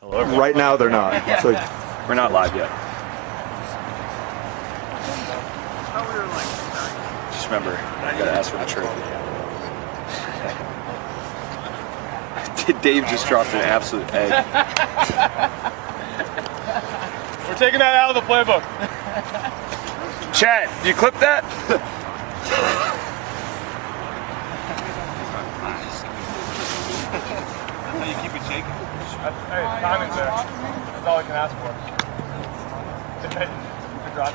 Hello, everyone. Right now they're not. So We're not live yet. Just remember, I gotta ask for the trophy. Dave just dropped an absolute egg. We're taking that out of the playbook. Chat, you clip that? How you keep it shaking? Hey, timing's there. That's all I can ask for. Good drive.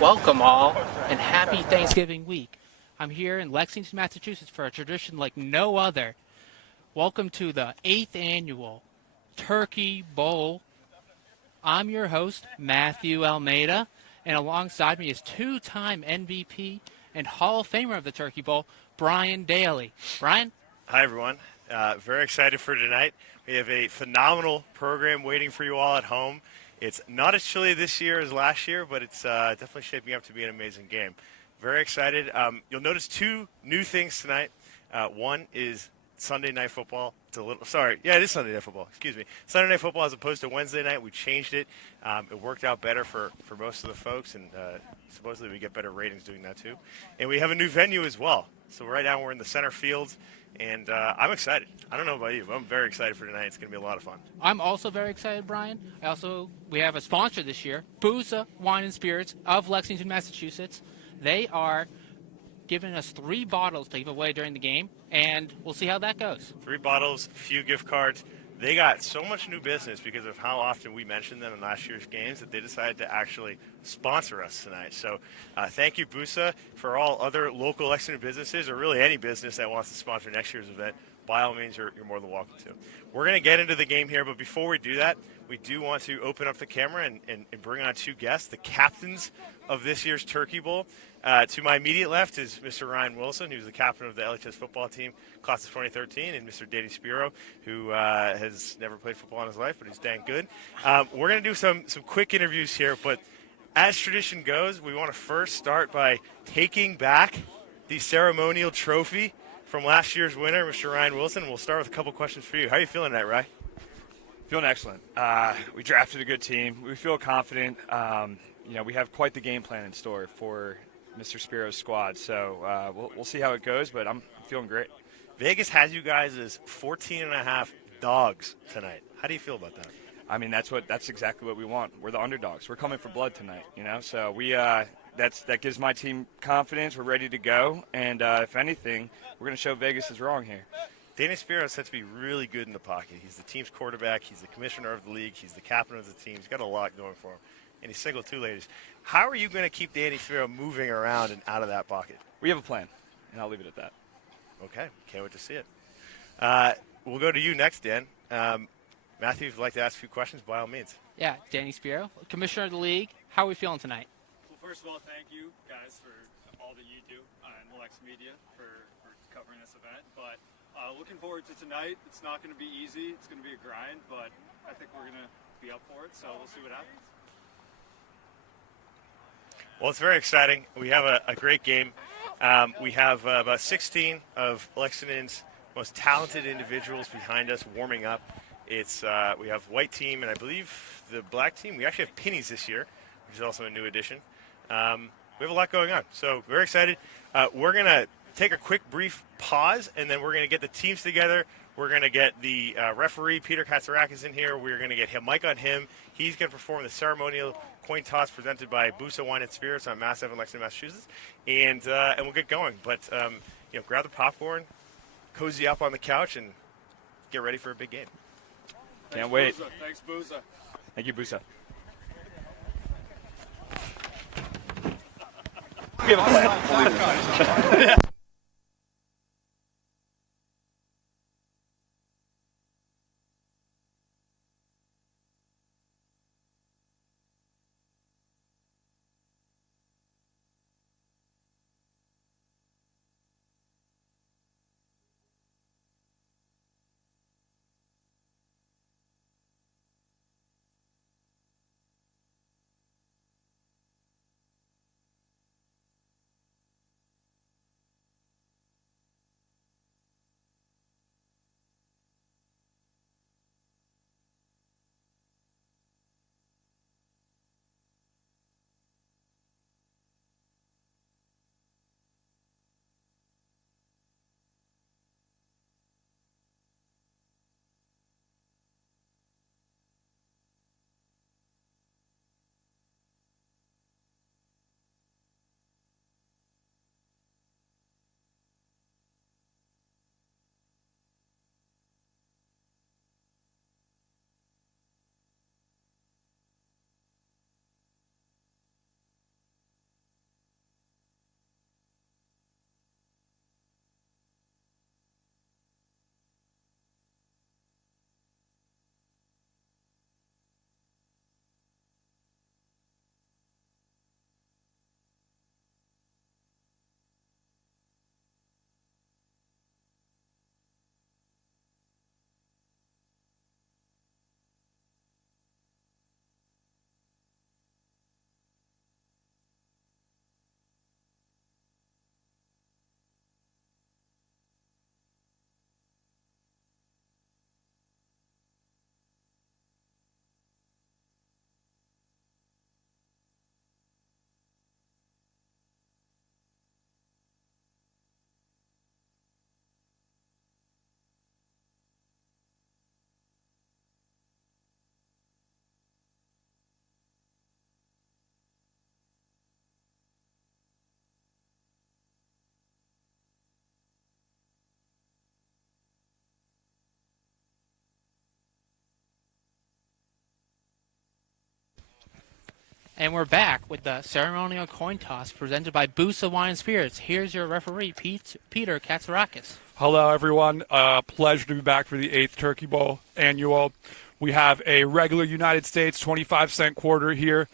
Welcome all, and happy Thanksgiving week. I'm here in Lexington, Massachusetts for a tradition like no other. Welcome to the 8th annual Turkey Bowl. I'm your host, Matthew Almeida, and alongside me is two-time MVP and Hall of Famer of the Turkey Bowl, Brian Daly. Brian? Hi, everyone. Very excited for tonight. We have a phenomenal program waiting for you all at home. It's not as chilly this year as last year, but it's definitely shaping up to be an amazing game. Very excited. You'll notice two new things tonight. One is Sunday Night Football. It is Sunday Night Football. Excuse me. Sunday Night Football as opposed to Wednesday night. We changed it. It worked out better for most of the folks, and supposedly we get better ratings doing that too. And we have a new venue as well. So right now we're in the center field, and I'm excited. I don't know about you, but I'm very excited for tonight. It's going to be a lot of fun. I'm also very excited, Brian. We have a sponsor this year, Booza Wine and Spirits of Lexington, Massachusetts. They are giving us 3 bottles to give away during the game, and we'll see how that goes. 3 bottles, a few gift cards. They got so much new business because of how often we mentioned them in last year's games that they decided to actually sponsor us tonight. So thank you, Busa, for all other local Lexington businesses, or really any business that wants to sponsor next year's event. By all means, you're more than welcome to. We're going to get into the game here, but before we do that, we do want to open up the camera and bring on 2 guests, the captains of this year's Turkey Bowl. To my immediate left is Mr. Ryan Wilson, who's the captain of the LHS football team, class of 2013, and Mr. Danny Spiro, who has never played football in his life, but he's dang good. We're going to do some quick interviews here, but as tradition goes, we want to first start by taking back the ceremonial trophy from last year's winner, Mr. Ryan Wilson. We'll start with a couple questions for you. How are you feeling tonight, Ryan? Feeling excellent. We drafted a good team. We feel confident. We have quite the game plan in store for Mr. Spiro's squad, so we'll see how it goes, but I'm feeling great. Vegas has you guys as 14.5 dogs tonight. How do you feel about that? I mean, that's exactly what we want. We're the underdogs. We're coming for blood tonight, so we that gives my team confidence. We're ready to go, and if anything, we're going to show Vegas is wrong here. Danny Spiro is said to be really good in the pocket. He's the team's quarterback. He's the commissioner of the league. He's the captain of the team. He's got a lot going for him, and he's single 2 ladies. How are you going to keep Danny Spiro moving around and out of that pocket? We have a plan, and I'll leave it at that. Okay, can't wait to see it. We'll go to you next, Dan. Matthew, if you'd like to ask a few questions, by all means. Yeah, Danny Spiro, commissioner of the league. How are we feeling tonight? Well, first of all, thank you guys for all that you do and LexMedia for covering this event. But looking forward to tonight. It's not going to be easy. It's going to be a grind, but I think we're going to be up for it. So we'll see what happens. Well, it's very exciting. We have a great game. We have about 16 of Lexington's most talented individuals behind us warming up. We have white team, and I believe the black team. We actually have pennies this year, which is also a new addition. We have a lot going on, so very excited. We're going to take a quick, brief pause, and then we're going to get the teams together. We're going to get the referee, Peter Katsarakis, in here. We're going to get him, mic on him. He's going to perform the ceremonial coin toss presented by Busa Wine and Spirits on Mass 7, Lexington, Massachusetts, and we'll get going. But grab the popcorn, cozy up on the couch, and get ready for a big game. Can't wait. Booza. Thanks, Booza. Thank you, Busa. We have a plan. And we're back with the ceremonial coin toss presented by Busa Wine and Spirits. Here's your referee, Peter Katsarakis. Hello, everyone. Pleasure to be back for the 8th Turkey Bowl annual. We have a regular United States 25-cent quarter here.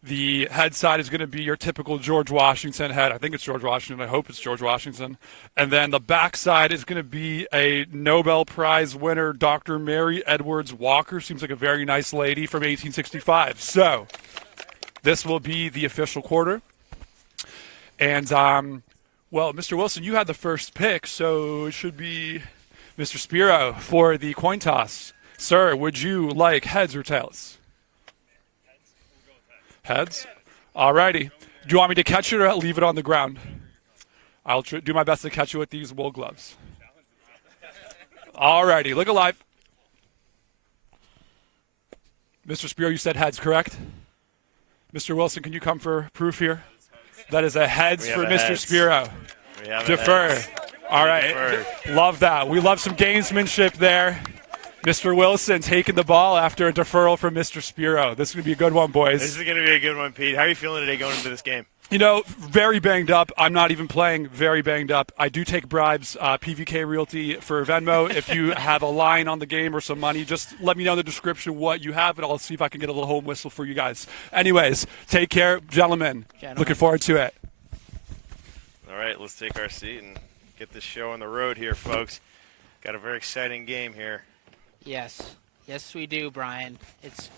The head side is going to be your typical George Washington head. I think it's George Washington. I hope it's George Washington. And then the back side is going to be a Nobel Prize winner, Dr. Mary Edwards Walker. Seems like a very nice lady from 1865. So this will be the official quarter. And, well, Mr. Wilson, you had the first pick, so it should be Mr. Spiro for the coin toss. Sir, would you like heads or tails? Heads? All righty. Do you want me to catch it or leave it on the ground? I'll do my best to catch it with these wool gloves. All righty. Look alive. Mr. Spiro, you said heads, correct? Mr. Wilson, can you come for proof here? That is a heads for Mr. Spiro. Defer. All right. Love that. We love some gamesmanship there. Mr. Wilson taking the ball after a deferral from Mr. Spiro. This is going to be a good one, boys. This is going to be a good one, Pete. How are you feeling today going into this game? You know, very banged up. I'm not even playing, very banged up. I do take bribes, PVK Realty for Venmo. If you have a line on the game or some money, just let me know in the description what you have, and I'll see if I can get a little home whistle for you guys. Anyways, take care, gentlemen. Looking forward to it. All right, let's take our seat and get this show on the road here, folks. Got a very exciting game here. Yes. Yes, we do, Brian. It's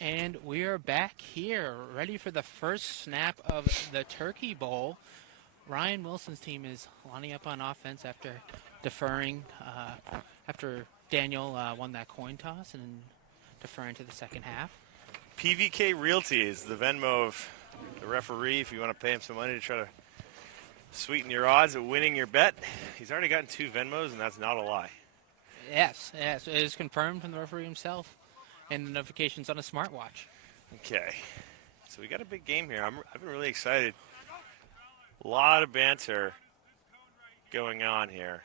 And we are back here, ready for the first snap of the Turkey Bowl. Ryan Wilson's team is lining up on offense after deferring, after Daniel won that coin toss and deferring to the second half. PVK Realty is the Venmo of the referee if you want to pay him some money to try to sweeten your odds of winning your bet. He's already gotten 2 Venmos, and that's not a lie. Yes, it is confirmed from the referee himself. And the notifications on a smartwatch. Okay. So we got a big game here. I've been really excited. A lot of banter going on here.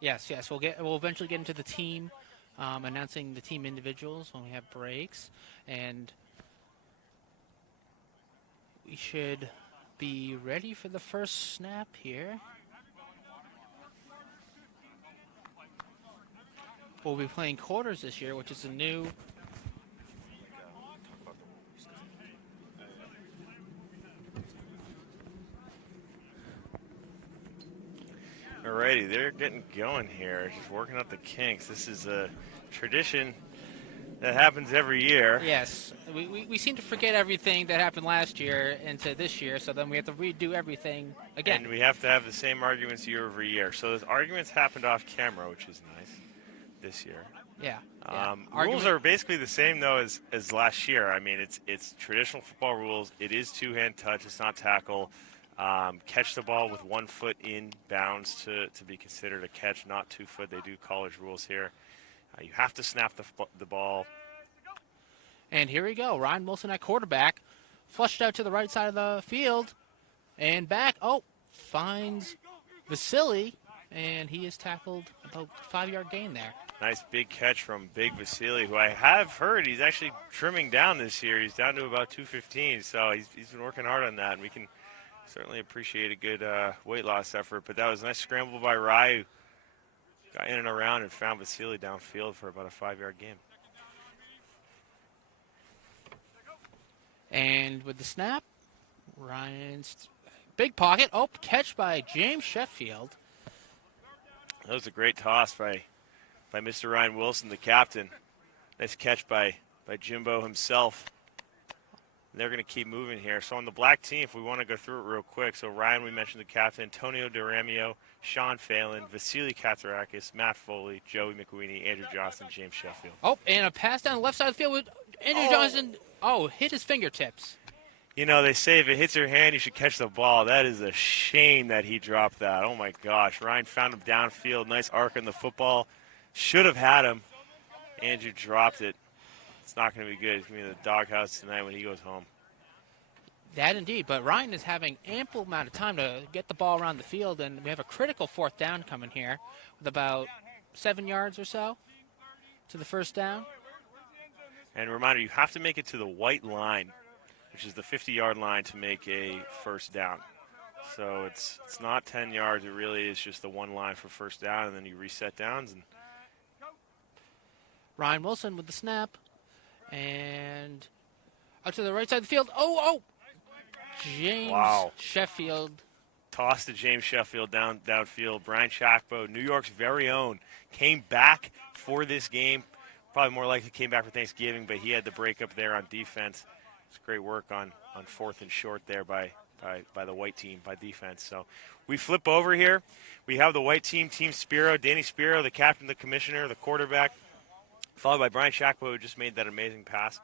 Yes. We'll eventually get into the team, announcing the team individuals when we have breaks. And We should be ready for the first snap here. We'll be playing quarters this year, which is a new... Alrighty, they're getting going here, just working out the kinks. This is a tradition that happens every year. Yes, we seem to forget everything that happened last year into this year, so then we have to redo everything again. And we have to have the same arguments year over year. So those arguments happened off camera, which is nice this year. Yeah. Rules are basically the same, though, as last year. I mean, it's traditional football rules. It is two-hand touch. It's not tackle. Catch the ball with 1 foot in bounds to be considered a catch, not 2 foot. They do college rules here. You have to snap the ball. And here we go. Ryan Wilson at quarterback. Flushed out to the right side of the field. And back. Oh, finds Vasily. And he is tackled about 5-yard gain there. Nice big catch from Big Vasily, who I have heard he's actually trimming down this year. He's down to about 215, so he's been working hard on that. And we can certainly appreciate a good weight loss effort. But that was a nice scramble by Rye, who got in and around and found Vasily downfield for about a 5-yard gain. And with the snap, Ryan's big pocket. Oh, catch by James Sheffield. That was a great toss by Mr. Ryan Wilson, the captain. Nice catch by Jimbo himself. And they're going to keep moving here. So on the black team, if we want to go through it real quick. So Ryan, we mentioned the captain, Antonio DeRamio, Sean Phelan, Vasily Katsarakis, Matt Foley, Joey McWeeny, Andrew Johnson, James Sheffield. Oh, and a pass down the left side of the field with Andrew Johnson. Oh, hit his fingertips. You know, they say if it hits your hand, you should catch the ball. That is a shame that he dropped that. Oh, my gosh. Ryan found him downfield. Nice arc on the football. Should have had him. Andrew dropped it. It's not going to be good. It's going to be in the doghouse tonight when he goes home. That indeed. But Ryan is having ample amount of time to get the ball around the field, and we have a critical 4th down coming here with about 7 yards or so to the first down. And a reminder, you have to make it to the white line, which is the 50-yard line, to make a first down. So it's not 10 yards. It really is just the one line for first down, and then you reset downs. And Ryan Wilson with the snap. And out to the right side of the field. Oh! James Sheffield. Toss to James Sheffield downfield. Brian Chakbo, New York's very own, came back for this game. Probably more likely came back for Thanksgiving, but he had the breakup there on defense. It's great work on 4th and short there by the white team, by defense. So we flip over here. We have the white team, Team Spiro, Danny Spiro, the captain, the commissioner, the quarterback, followed by Brian Chakbo, who just made that amazing pass.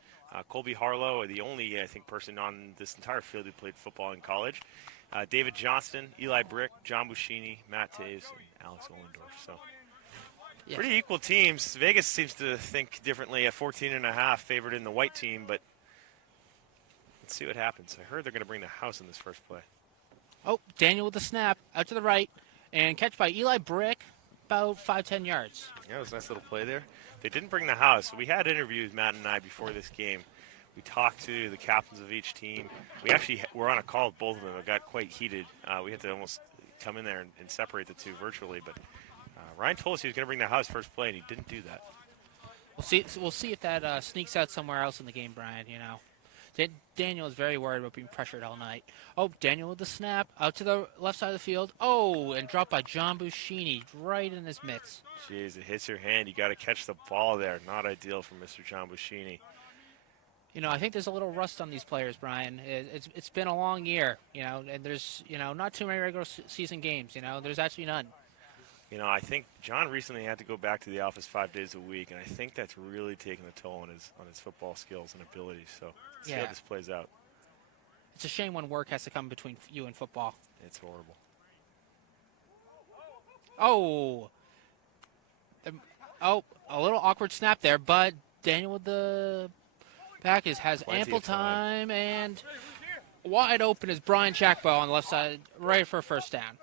Colby Harlow, the only, I think, person on this entire field who played football in college. David Johnston, Eli Brick, John Buscini, Matt Taves, and Alex Ollendorf. So yes. Pretty equal teams. Vegas seems to think differently at 14.5, favored in the white team, but let's see what happens. I heard they're going to bring the house in this first play. Oh, Daniel with the snap, out to the right, and catch by Eli Brick, about 5-10 yards. Yeah, it was a nice little play there. They didn't bring the house. We had interviews, Matt and I, before this game. We talked to the captains of each team. We actually were on a call with both of them. It got quite heated. We had to almost come in there and separate the two virtually. But Ryan told us he was going to bring the house first play, and he didn't do that. We'll see if that sneaks out somewhere else in the game, Brian, you know. Daniel is very worried about being pressured all night. Oh, Daniel with the snap, out to the left side of the field. Oh, and dropped by John Buscini right in his mitts. Jeez, it hits your hand. You got to catch the ball there. Not ideal for Mr. John Buscini. You know, I think there's a little rust on these players, Brian. It's been a long year, you know, and there's, you know, not too many regular season games, you know. There's actually none. You know, I think John recently had to go back to the office 5 days a week, and I think that's really taken a toll on his football skills and abilities. So let's see how this plays out. It's a shame when work has to come between you and football. It's horrible. A little awkward snap there, but Daniel with the back has ample time, and wide open is Brian Chakbo on the left side, right for a first down.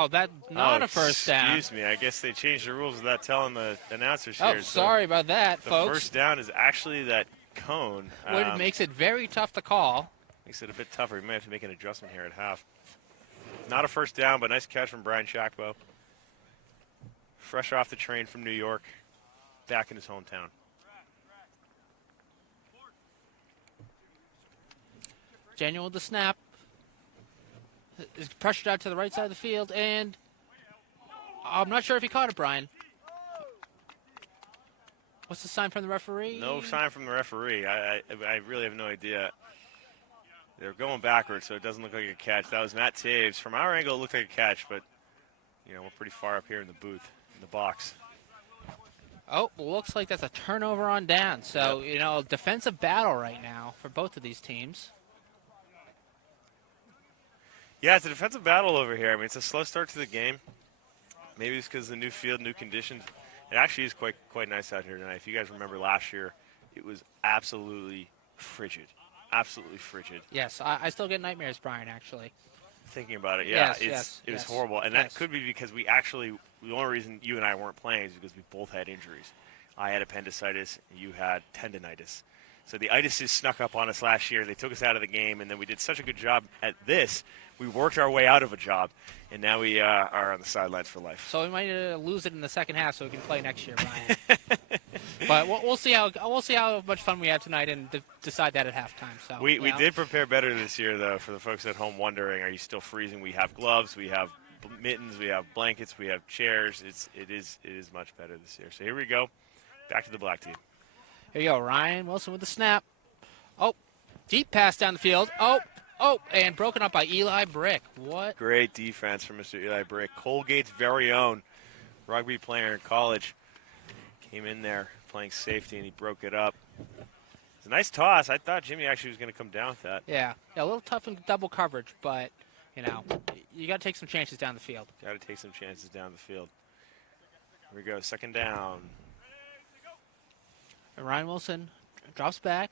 Oh, that's not a first down. Excuse me. I guess they changed the rules without telling the announcers here. Oh, sorry about that, the folks. First down is actually that cone. Which makes it very tough to call. Makes it a bit tougher. We may have to make an adjustment here at half. Not a first down, but nice catch from Brian Shackbo. Fresh off the train from New York, back in his hometown. Daniel with the snap. Is pressured out to the right side of the field, and I'm not sure if he caught it, Brian. What's the sign from the referee? No sign from the referee. I really have no idea. They're going backwards, so it doesn't look like a catch. That was Matt Taves. From our angle, it looked like a catch, but we're pretty far up here in the booth, in the box. Oh, looks like that's a turnover on down. So, defensive battle right now for both of these teams. Yeah, it's a defensive battle over here. I mean, it's a slow start to the game. Maybe it's because of the new field, new conditions. It actually is quite nice out here tonight. If you guys remember last year, it was absolutely frigid. Absolutely frigid. Yes, I still get nightmares, Brian, actually. Thinking about it, yeah. Yes, it was horrible. And that could be because the only reason you and I weren't playing is because we both had injuries. I had appendicitis, you had tendinitis. So the itises snuck up on us last year. They took us out of the game, and then we did such a good job at this. We worked our way out of a job, and now we are on the sidelines for life. So we might lose it in the second half, so we can play next year, Brian. But we'll see how much fun we have tonight, and decide that at halftime. So we did prepare better this year, though. For the folks at home wondering, are you still freezing? We have gloves, we have mittens, we have blankets, we have chairs. It is much better this year. So here we go, back to the black team. Here you go, Ryan Wilson with the snap. Oh, deep pass down the field. Oh, and broken up by Eli Brick. What? Great defense from Mr. Eli Brick. Colgate's very own rugby player in college. Came in there playing safety, and he broke it up. It's a nice toss. I thought Jimmy actually was going to come down with that. Yeah, a little tough in double coverage, but, you got to take some chances down the field. Got to take some chances down the field. Here we go, second down. And Ryan Wilson drops back.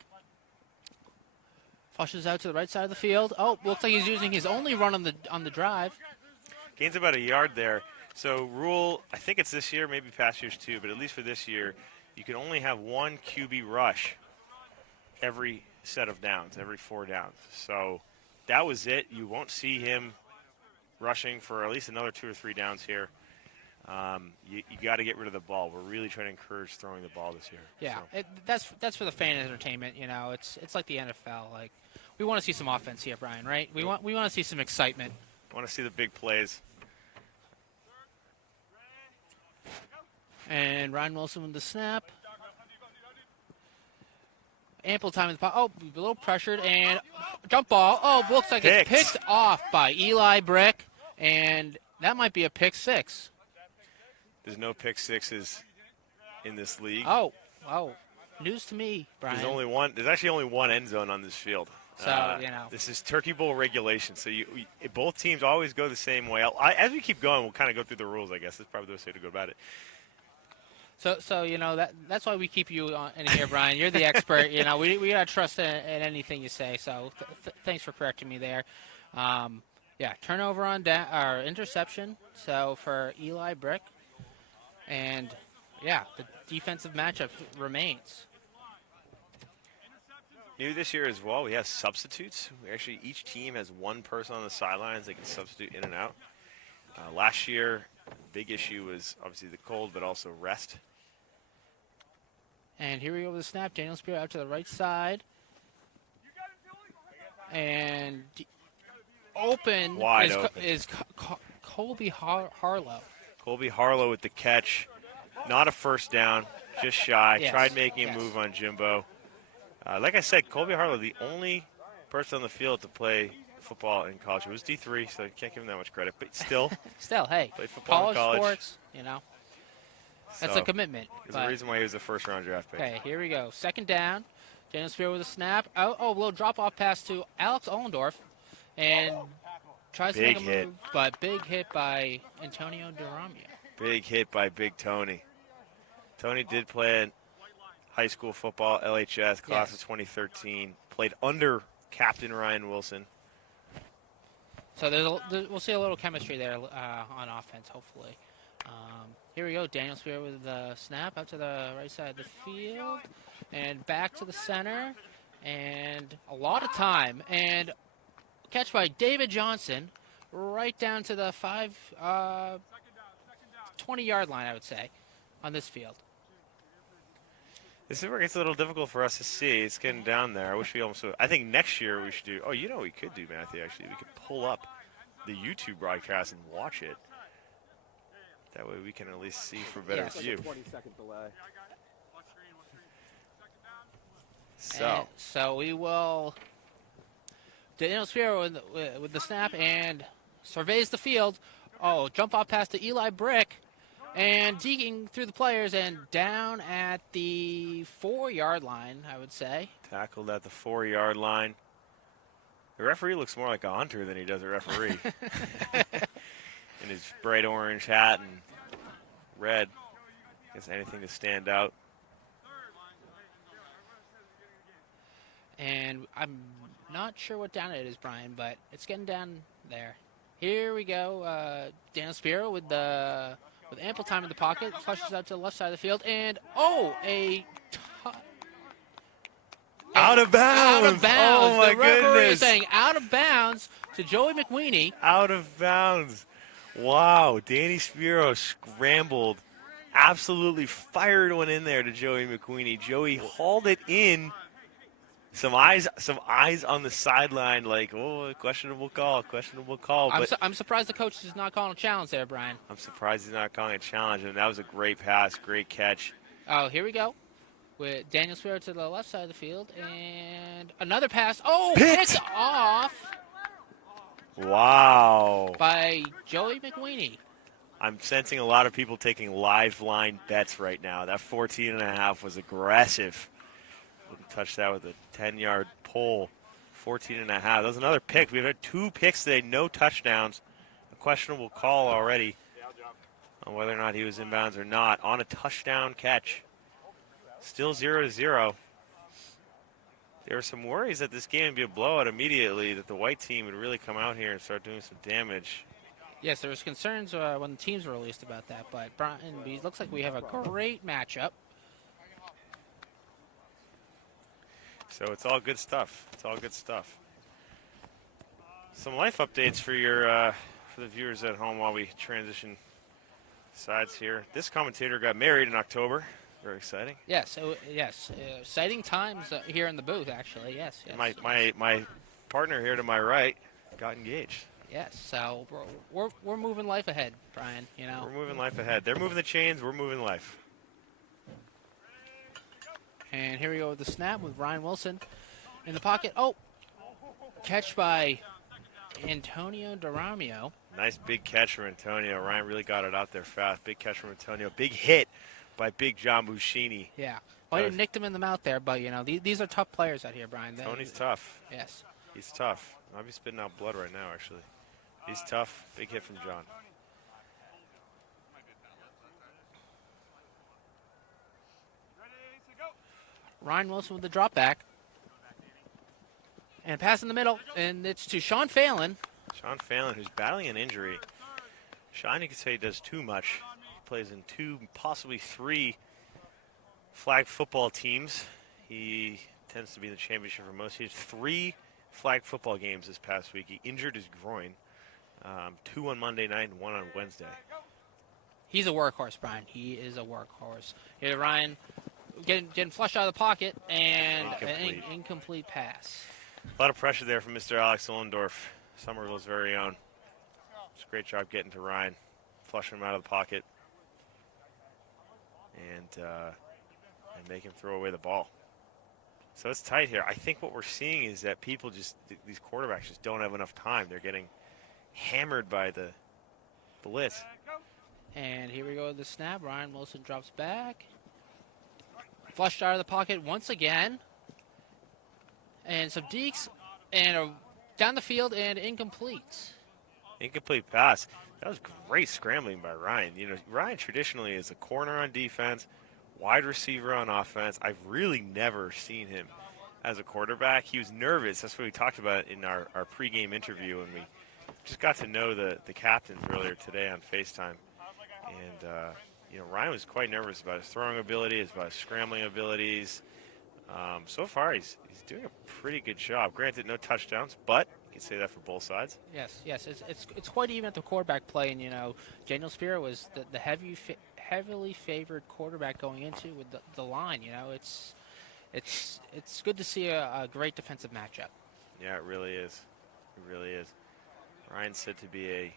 Flushes out to the right side of the field. Oh, looks like he's using his only run on the drive. Gains about a yard there. So rule, I think it's this year, maybe past years too, but at least for this year, you can only have one QB rush every set of downs, every 4 downs. So that was it. You won't see him rushing for at least another 2 or 3 downs here. You got to get rid of the ball. We're really trying to encourage throwing the ball this year. Yeah, so. That's for the fan entertainment. It's like the NFL. Like, we want to see some offense here, Brian. Right? We want to see some excitement. I want to see the big plays. And Ryan Wilson with the snap. Ample time in the pocket. Oh, a little pressured and jump ball. Oh, looks like it's picked off by Eli Brick, and that might be a pick 6. There's no pick 6s in this league. Oh, news to me, Brian. There's actually only one end zone on this field. So, This is Turkey Bowl regulation, so both teams always go the same way. As we keep going, we'll kind of go through the rules, I guess. That's probably the best way to go about it. So that's why we keep you in here, Brian. You're the expert. We gotta trust in anything you say. So thanks for correcting me there. Turnover on or interception. So for Eli Brick, and the defensive matchup remains. New this year as well, we have substitutes. Each team has one person on the sidelines that can substitute in and out. Last year, big issue was obviously the cold, but also rest. And here we go with the snap. Daniel Spear out to the right side. And Wide open is Colby Harlow. Colby Harlow with the catch. Not a first down, just shy. Yes. Tried making a move on Jimbo. Like I said, Colby Harlow, the only person on the field to play football in college. It was D3, so you can't give him that much credit. But still, hey, played football in college. Sports, that's a commitment. There's a reason why he was a first-round draft pick. Okay, here we go. Second down. Daniel Spear with a snap. A little drop-off pass to Alex Ollendorf. And tries to make a move, but big hit by Antonio Duramio. Big hit by Big Tony. Tony did play in high school football, LHS, class of 2013. Played under Captain Ryan Wilson. So we'll see a little chemistry there on offense, hopefully. Here we go. Daniel Spear with the snap out to the right side of the field. And back to the center. And a lot of time. And catch by David Johnson right down to the 20-yard line, I would say, on this field. This is where it gets a little difficult for us to see. It's getting down there. I wish we almost. I think next year we should do. Oh, you know what we could do, Matthew. Actually, we could pull up the YouTube broadcast and watch it. That way we can at least see for better view. Like a 20-second delay. So we will. Daniel Spiro with the snap and surveys the field. Oh, jump off pass to Eli Brick. And digging through the players and down at the 4-yard line, I would say. Tackled at the 4-yard line. The referee looks more like a hunter than he does a referee. In his bright orange hat and red. I guess anything to stand out. And I'm not sure what down it is, Brian, but it's getting down there. Here we go. Dan Spiro with ample time in the pocket, flushes out to the left side of the field, and out of bounds! Out of bounds! Oh my the referee goodness! Is saying out of bounds to Joey McWeeny. Out of bounds! Wow, Danny Spiro scrambled, absolutely fired one in there to Joey McWeeny. Joey hauled it in. Some eyes on the sideline, like, oh, questionable call. But I'm surprised the coach is not calling a challenge there, Brian. I'm surprised he's not calling a challenge, and that was a great pass, great catch. Oh, here we go. With Daniel Spiro to the left side of the field, and another pass. Oh, picked off. Wow. By Joey McWeeny. I'm sensing a lot of people taking live line bets right now. That 14.5 was aggressive. Wouldn't touch that with a 10-yard pull. 14.5. That was another pick. We've had 2 picks today, no touchdowns. A questionable call already on whether or not he was inbounds or not. On a touchdown catch. Still 0-0. There were some worries that this game would be a blowout immediately, that the white team would really come out here and start doing some damage. Yes, there was concerns when the teams were released about that, but Brian, it looks like we have a great matchup. So it's all good stuff. Some life updates for for the viewers at home while we transition sides here. This commentator got married in October. Very exciting. Yes, exciting times here in the booth. Actually, yes. My partner here to my right got engaged. Yes, so we're moving life ahead, Brian. You know, we're moving life ahead. They're moving the chains. We're moving life. And here we go with the snap with Ryan Wilson in the pocket. Oh, catch by Antonio Daramio. Nice big catch from Antonio. Ryan really got it out there fast. Big catch from Antonio. Big hit by Big John Buschini. Yeah. Well, he nicked him in the mouth there, but, you know, these are tough players out here, Brian. Tony's tough. Yes. He's tough. I'll be spitting out blood right now, actually. He's tough. Big hit from John. Ryan Wilson with the drop back. And pass in the middle, and it's to Sean Phelan. Sean Phelan, who's battling an injury. Sean, you could say, does too much. He plays in 2, possibly 3 flag football teams. He tends to be in the championship for most. He had 3 flag football games this past week. He injured his groin. 2 on Monday night and 1 on Wednesday. He's a workhorse, Brian. He is a workhorse. Here, Ryan getting flushed out of the pocket, and an incomplete pass. A lot of pressure there from Mr. Alex Ollendorf, Somerville's very own. It's a great job getting to Ryan, flushing him out of the pocket, and make him throw away the ball. So it's tight here. I think what we're seeing is that people these quarterbacks just don't have enough time. They're getting hammered by the blitz. And here we go with the snap. Ryan Wilson drops back. Flushed out of the pocket once again. And some dekes, and down the field, and incomplete. Incomplete pass. That was great scrambling by Ryan. You know, Ryan traditionally is a corner on defense, wide receiver on offense. I've really never seen him as a quarterback. He was nervous. That's what we talked about in our pregame interview when we just got to know the captains earlier today on FaceTime, and Ryan was quite nervous about his throwing abilities, about his scrambling abilities. So far, he's doing a pretty good job. Granted, no touchdowns, but you can say that for both sides. Yes, it's quite even at the quarterback play, and Daniel Spiro was the heavily favored quarterback going into with the line. It's good to see a great defensive matchup. Yeah, it really is. It really is. Ryan's said to be a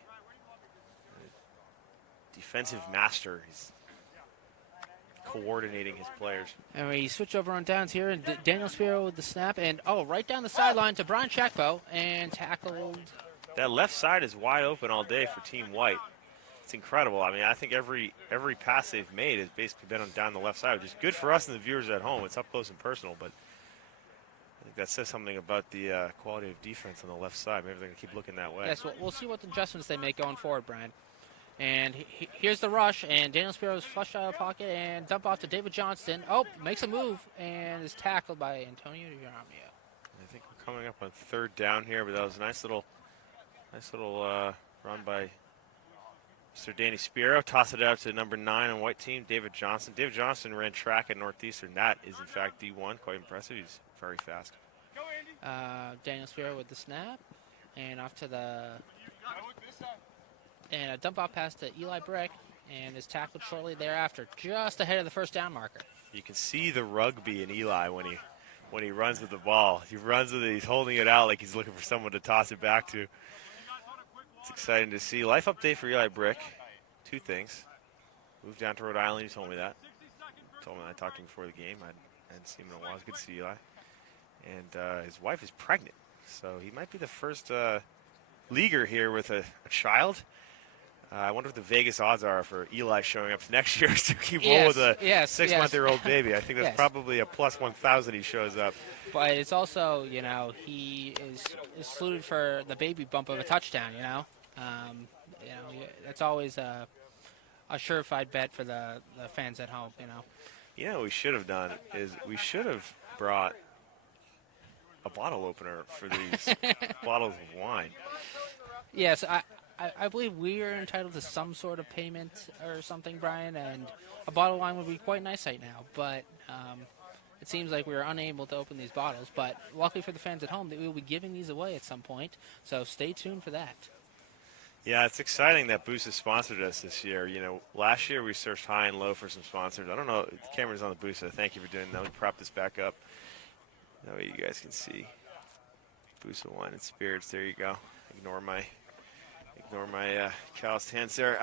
defensive master. He's coordinating his players. And we switch over on downs here, and Daniel Spiro with the snap, and right down the sideline to Brian Shakbo, and tackled. That left side is wide open all day for Team White. It's incredible. I mean, I think every pass they've made has basically been down the left side, which is good for us and the viewers at home. It's up close and personal, but I think that says something about the quality of defense on the left side. Maybe they're going to keep looking that way. Yes, we'll see what adjustments they make going forward, Brian. And here's the rush, and Daniel Spiro is flushed out of the pocket and dump off to David Johnston. Oh, makes a move and is tackled by Antonio DiGiaramio. I think we're coming up on third down here, but that was a nice little run by Mr. Danny Spiro. Toss it out to number 9 on White team, David Johnston. David Johnston ran track at Northeastern. That is, in fact, D1. Quite impressive. He's very fast. Daniel Spiro with the snap, and off to the... And a dump-off pass to Eli Brick, and is tackled shortly thereafter, just ahead of the first down marker. You can see the rugby in Eli when he runs with the ball. He runs with it. He's holding it out like he's looking for someone to toss it back to. It's exciting to see. Life update for Eli Brick. 2 things. Moved down to Rhode Island. He told me that. Told me I talked to him before the game. I hadn't seen him in a while. It's good to see Eli. And his wife is pregnant, so he might be the first leaguer here with a child. I wonder what the Vegas odds are for Eli showing up next year to keep roll with a 6-month-old baby. I think that's probably a plus 1,000 he shows up. But it's also, he is saluted for the baby bump of a touchdown, That's always a surefire bet for the fans at home, What we should have done is we should have brought a bottle opener for these bottles of wine. Yes, I believe we are entitled to some sort of payment or something, Brian, and a bottle of wine would be quite nice right now. But it seems like we are unable to open these bottles. But luckily for the fans at home, we will be giving these away at some point. So stay tuned for that. Yeah, it's exciting that Boost has sponsored us this year. Last year we searched high and low for some sponsors. I don't know. The camera's on the Boost, so thank you for doing that. Let me prop this back up. That way you guys can see. Boost of Wine and Spirits. There you go. Ignore my calloused hands there.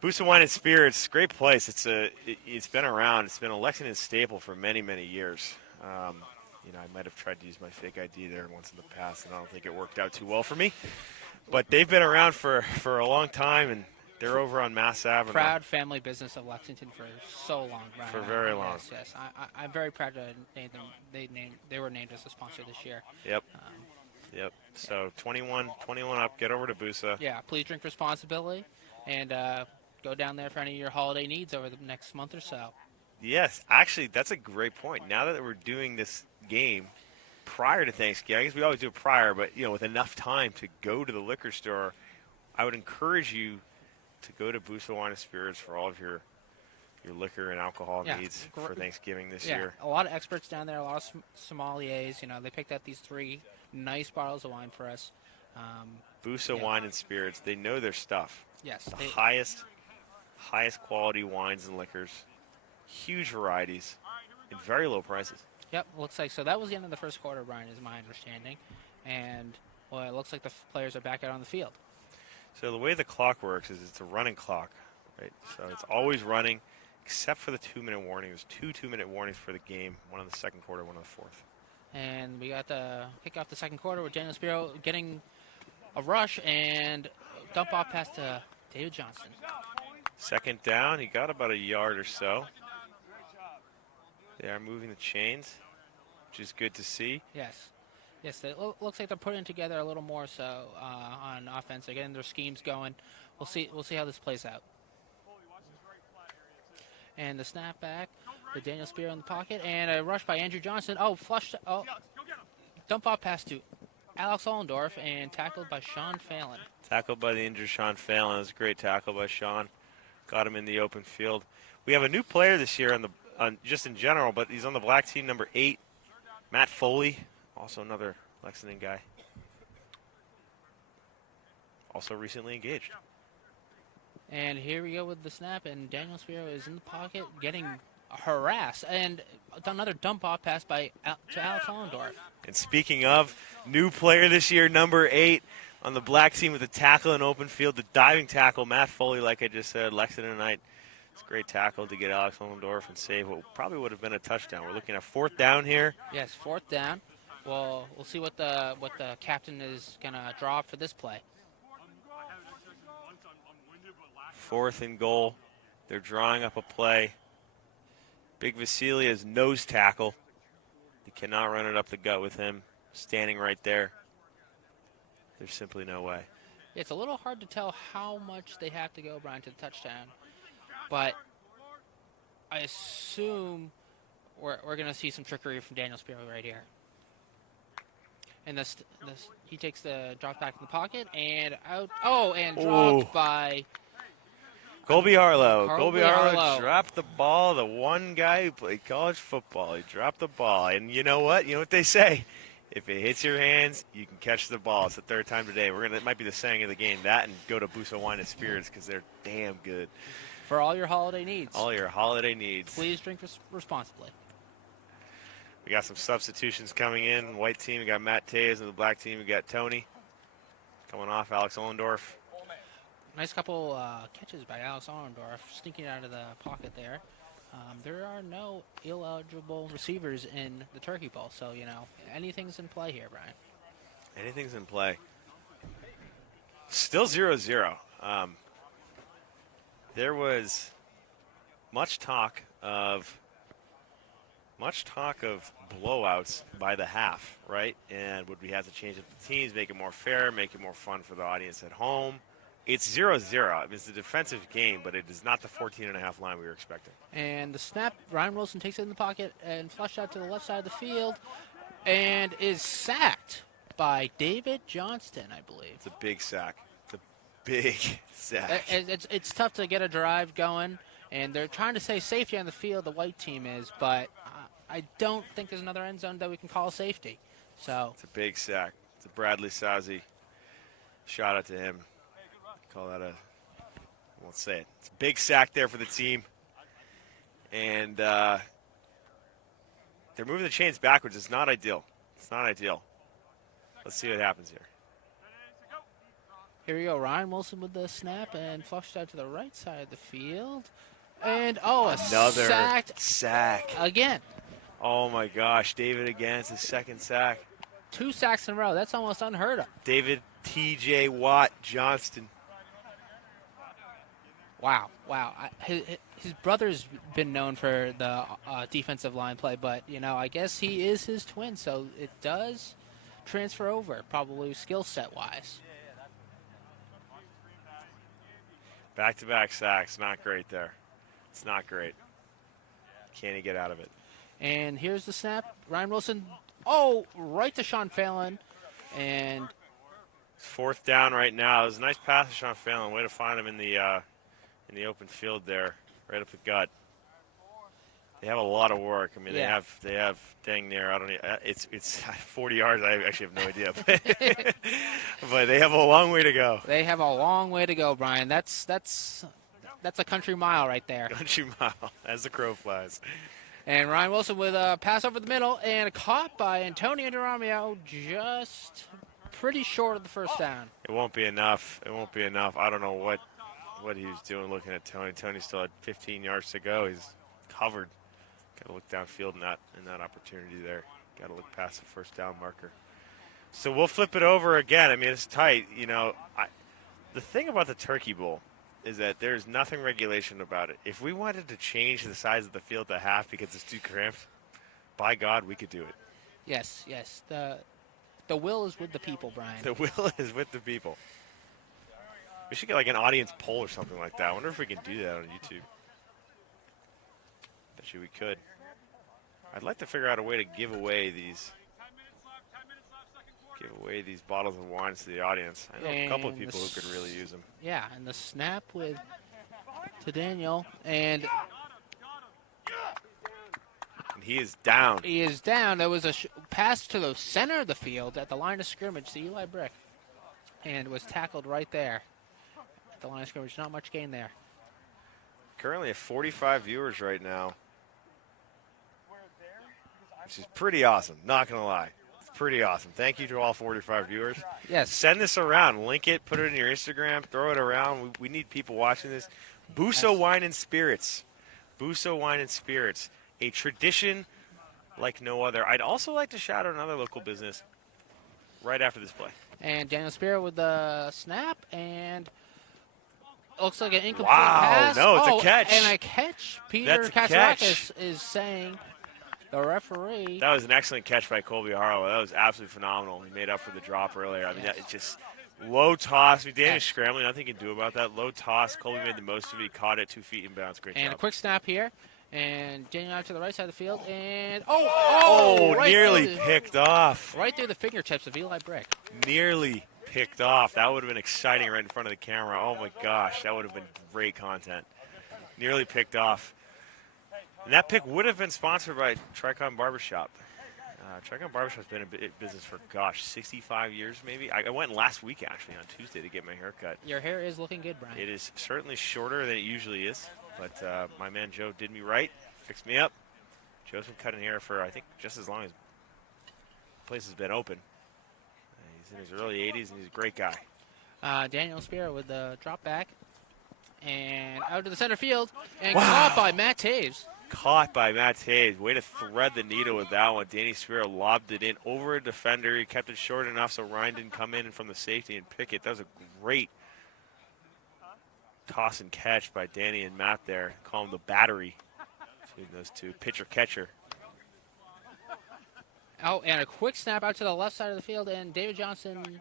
Boost of Wine and Spirits, great place. It's been around. It's been a Lexington staple for many, many years. I might have tried to use my fake ID there once in the past, and I don't think it worked out too well for me. But they've been around for a long time, and they're over on Mass Avenue. Proud family business of Lexington for so long, Brian. For very long. Yes. I'm very proud to name them. They were named as a sponsor this year. Yep. Yep. So 21 up. Get over to Busa. Yeah. Please drink responsibly, and go down there for any of your holiday needs over the next month or so. Yes, actually, that's a great point. Now that we're doing this game prior to Thanksgiving, I guess we always do it prior, but with enough time to go to the liquor store, I would encourage you to go to Busa Wine and Spirits for all of your liquor and alcohol needs for Thanksgiving this year. A lot of experts down there, a lot of sommeliers. They picked out these 3 nice bottles of wine for us. Busa Wine and Spirits, they know their stuff. Yes. The highest quality wines and liquors, huge varieties, and very low prices. Yep, looks like so. That was the end of the first quarter, Brian, is my understanding. And, it looks like the players are back out on the field. So the way the clock works is it's a running clock, right? So it's always running, except for the 2-minute warning. There's 2 2-minute warnings for the game, one in the second quarter, one in the fourth. And we got to kick off the second quarter with Daniel Spiro getting a rush and dump off pass to David Johnston. Second down, he got about a yard or so. They are moving the chains, which is good to see. Yes, it looks like they're putting together a little more so on offense. They're getting their schemes going. We'll see how this plays out. And the snap back with Daniel Spiro in the pocket, and a rush by Andrew Johnson. Dump off pass to Alex Ollendorf and tackled by Sean Phelan. Tackled by the injured Sean Phelan. It was a great tackle by Sean. Got him in the open field. We have a new player this year just in general, but he's on the black team, number 8, Matt Foley, also another Lexington guy. Also recently engaged. And here we go with the snap, and Daniel Spiro is in the pocket getting harassed. And another dump-off pass to Alex Ollendorf. And speaking of, new player this year, number 8, on the black team with a tackle in open field, the diving tackle, Matt Foley, like I just said, Lexington tonight. It's a great tackle to get Alex Ollendorf and save what probably would have been a touchdown. We're looking at 4th down here. Yes, 4th down. Well, we'll see what the captain is going to draw up for this play. 4th and goal. They're drawing up a play. Big Vasilia's nose tackle. They cannot run it up the gut with him standing right there. There's simply no way. It's a little hard to tell how much they have to go, Brian, to the touchdown. But I assume we're going to see some trickery from Daniel Spiro right here. And he takes the drop back in the pocket and out. Oh, and dropped by Colby Harlow. Colby Harlow Harlow dropped the ball. The one guy who played college football, he dropped the ball. And you know what? You know what they say? If it hits your hands, you can catch the ball. It's the 3rd time today. It might be the saying of the game. That and go to Busa Wine and Spirits because they're damn good. For all your holiday needs. All your holiday needs. Please drink responsibly. We got some substitutions coming in. White team, we got Matt Tays, and the black team, we got Tony. Coming off, Alex Ollendorf. Nice couple catches by Alex Ollendorf, sneaking out of the pocket there. There are no eligible receivers in the Turkey Bowl, so, anything's in play here, Brian. Anything's in play. Still 0-0. There was much talk of blowouts by the half, right? And would we have to change up the teams, make it more fair, make it more fun for the audience at home? It's 0-0. I mean, it's a defensive game, but it is not the 14.5 line we were expecting. And the snap, Ryan Wilson takes it in the pocket and flushed out to the left side of the field and is sacked by David Johnston, I believe. It's a big sack. It's a big sack. It's tough to get a drive going, and they're trying to say safety on the field, the white team is, but I don't think there's another end zone that we can call safety. So it's a big sack. It's a Bradley Sazi. Shout out to him. Call that I won't say it. It's a big sack there for the team. And they're moving the chains backwards. It's not ideal. It's not ideal. Let's see what happens here. Here we go. Ryan Wilson with the snap and flushed out to the right side of the field. And, another sack. Again. Oh, my gosh. David again. It's his 2nd sack. 2 sacks in a row. That's almost unheard of. David T.J. Watt Johnston. Wow. His brother's been known for the defensive line play, but, I guess he is his twin, so it does transfer over, probably skill set-wise. Back-to-back sacks. Not great there. It's not great. Can't he get out of it? And here's the snap. Ryan Wilson, right to Sean Phelan. And it's 4th down right now. It was a nice pass to Sean Phelan. Way to find him in the open field there, right up the gut. They have a lot of work. I mean, yeah. they have dang near. I don't. It's 40 yards. I actually have no idea, but they have a long way to go. They have a long way to go, Brian. That's a country mile right there. Country mile, as the crow flies. And Ryan Wilson with a pass over the middle and caught by Antonio DeRamio, just pretty short of the 1st down. It won't be enough. It won't be enough. I don't know what he was doing looking at Tony. Tony still had 15 yards to go. He's covered. Got to look downfield in that opportunity there. Got to look past the 1st down marker. So we'll flip it over again. I mean, it's tight. The thing about the Turkey Bowl is that there's nothing regulation about it. If we wanted to change the size of the field to half because it's too cramped, by God, we could do it. Yes. The will is with the people, Brian. The will is with the people. We should get like an audience poll or something like that. I wonder if we can do that on YouTube. Bet you we could. I'd like to figure out a way to give away these Give away these bottles of wines to the audience. I know a couple of people who could really use them. Yeah, and the snap to Daniel, and he is down. He is down. There was a pass to the center of the field at the line of scrimmage to Eli Brick, and was tackled right there at the line of scrimmage. Not much gain there. Currently at 45 viewers right now, which is pretty awesome. Not going to lie. It's pretty awesome. Thank you to all 45 viewers. Yes. Send this around. Link it. Put it in your Instagram. Throw it around. We need people watching this. Buso Wine and Spirits. Buso Wine and Spirits. A tradition like no other. I'd also like to shout out another local business right after this play. And Daniel Spiro with the snap, and looks like an incomplete pass. No, it's a catch. And a catch. Peter Katsarakis is saying the referee. That was an excellent catch by Colby Harlow. That was absolutely phenomenal. He made up for the drop earlier. I mean, it's just low toss. I mean, Daniel's scrambling. Nothing he can do about that. Low toss. Colby made the most of it. He caught it 2 feet inbounds. Great job. And a quick snap here. And Daniel out to the right side of the field. And right nearly picked off. Right through the fingertips of Eli Brick. Nearly picked off. That would have been exciting right in front of the camera. Oh, my gosh. That would have been great content. Nearly picked off. And that pick would have been sponsored by Tricon Barbershop. Tricon Barbershop's been in business for, 65 years maybe. I went last week, actually, on Tuesday to get my hair cut. Your hair is looking good, Brian. It is certainly shorter than it usually is. But my man Joe did me right, fixed me up. Joe's been cutting hair for, I think, just as long as the place has been open. He's in his early 80s, and he's a great guy. Daniel Spiro with the drop back. And out to the center field. And caught by Matt Taves. Caught by Matt Taves. Way to thread the needle with that one. Danny Spiro lobbed it in over a defender. He kept it short enough so Ryan didn't come in from the safety and pick it. That was a great toss and catch by Danny and Matt there. Call them the battery between those two. Pitcher-catcher. Oh, and a quick snap out to the left side of the field, and David Johnson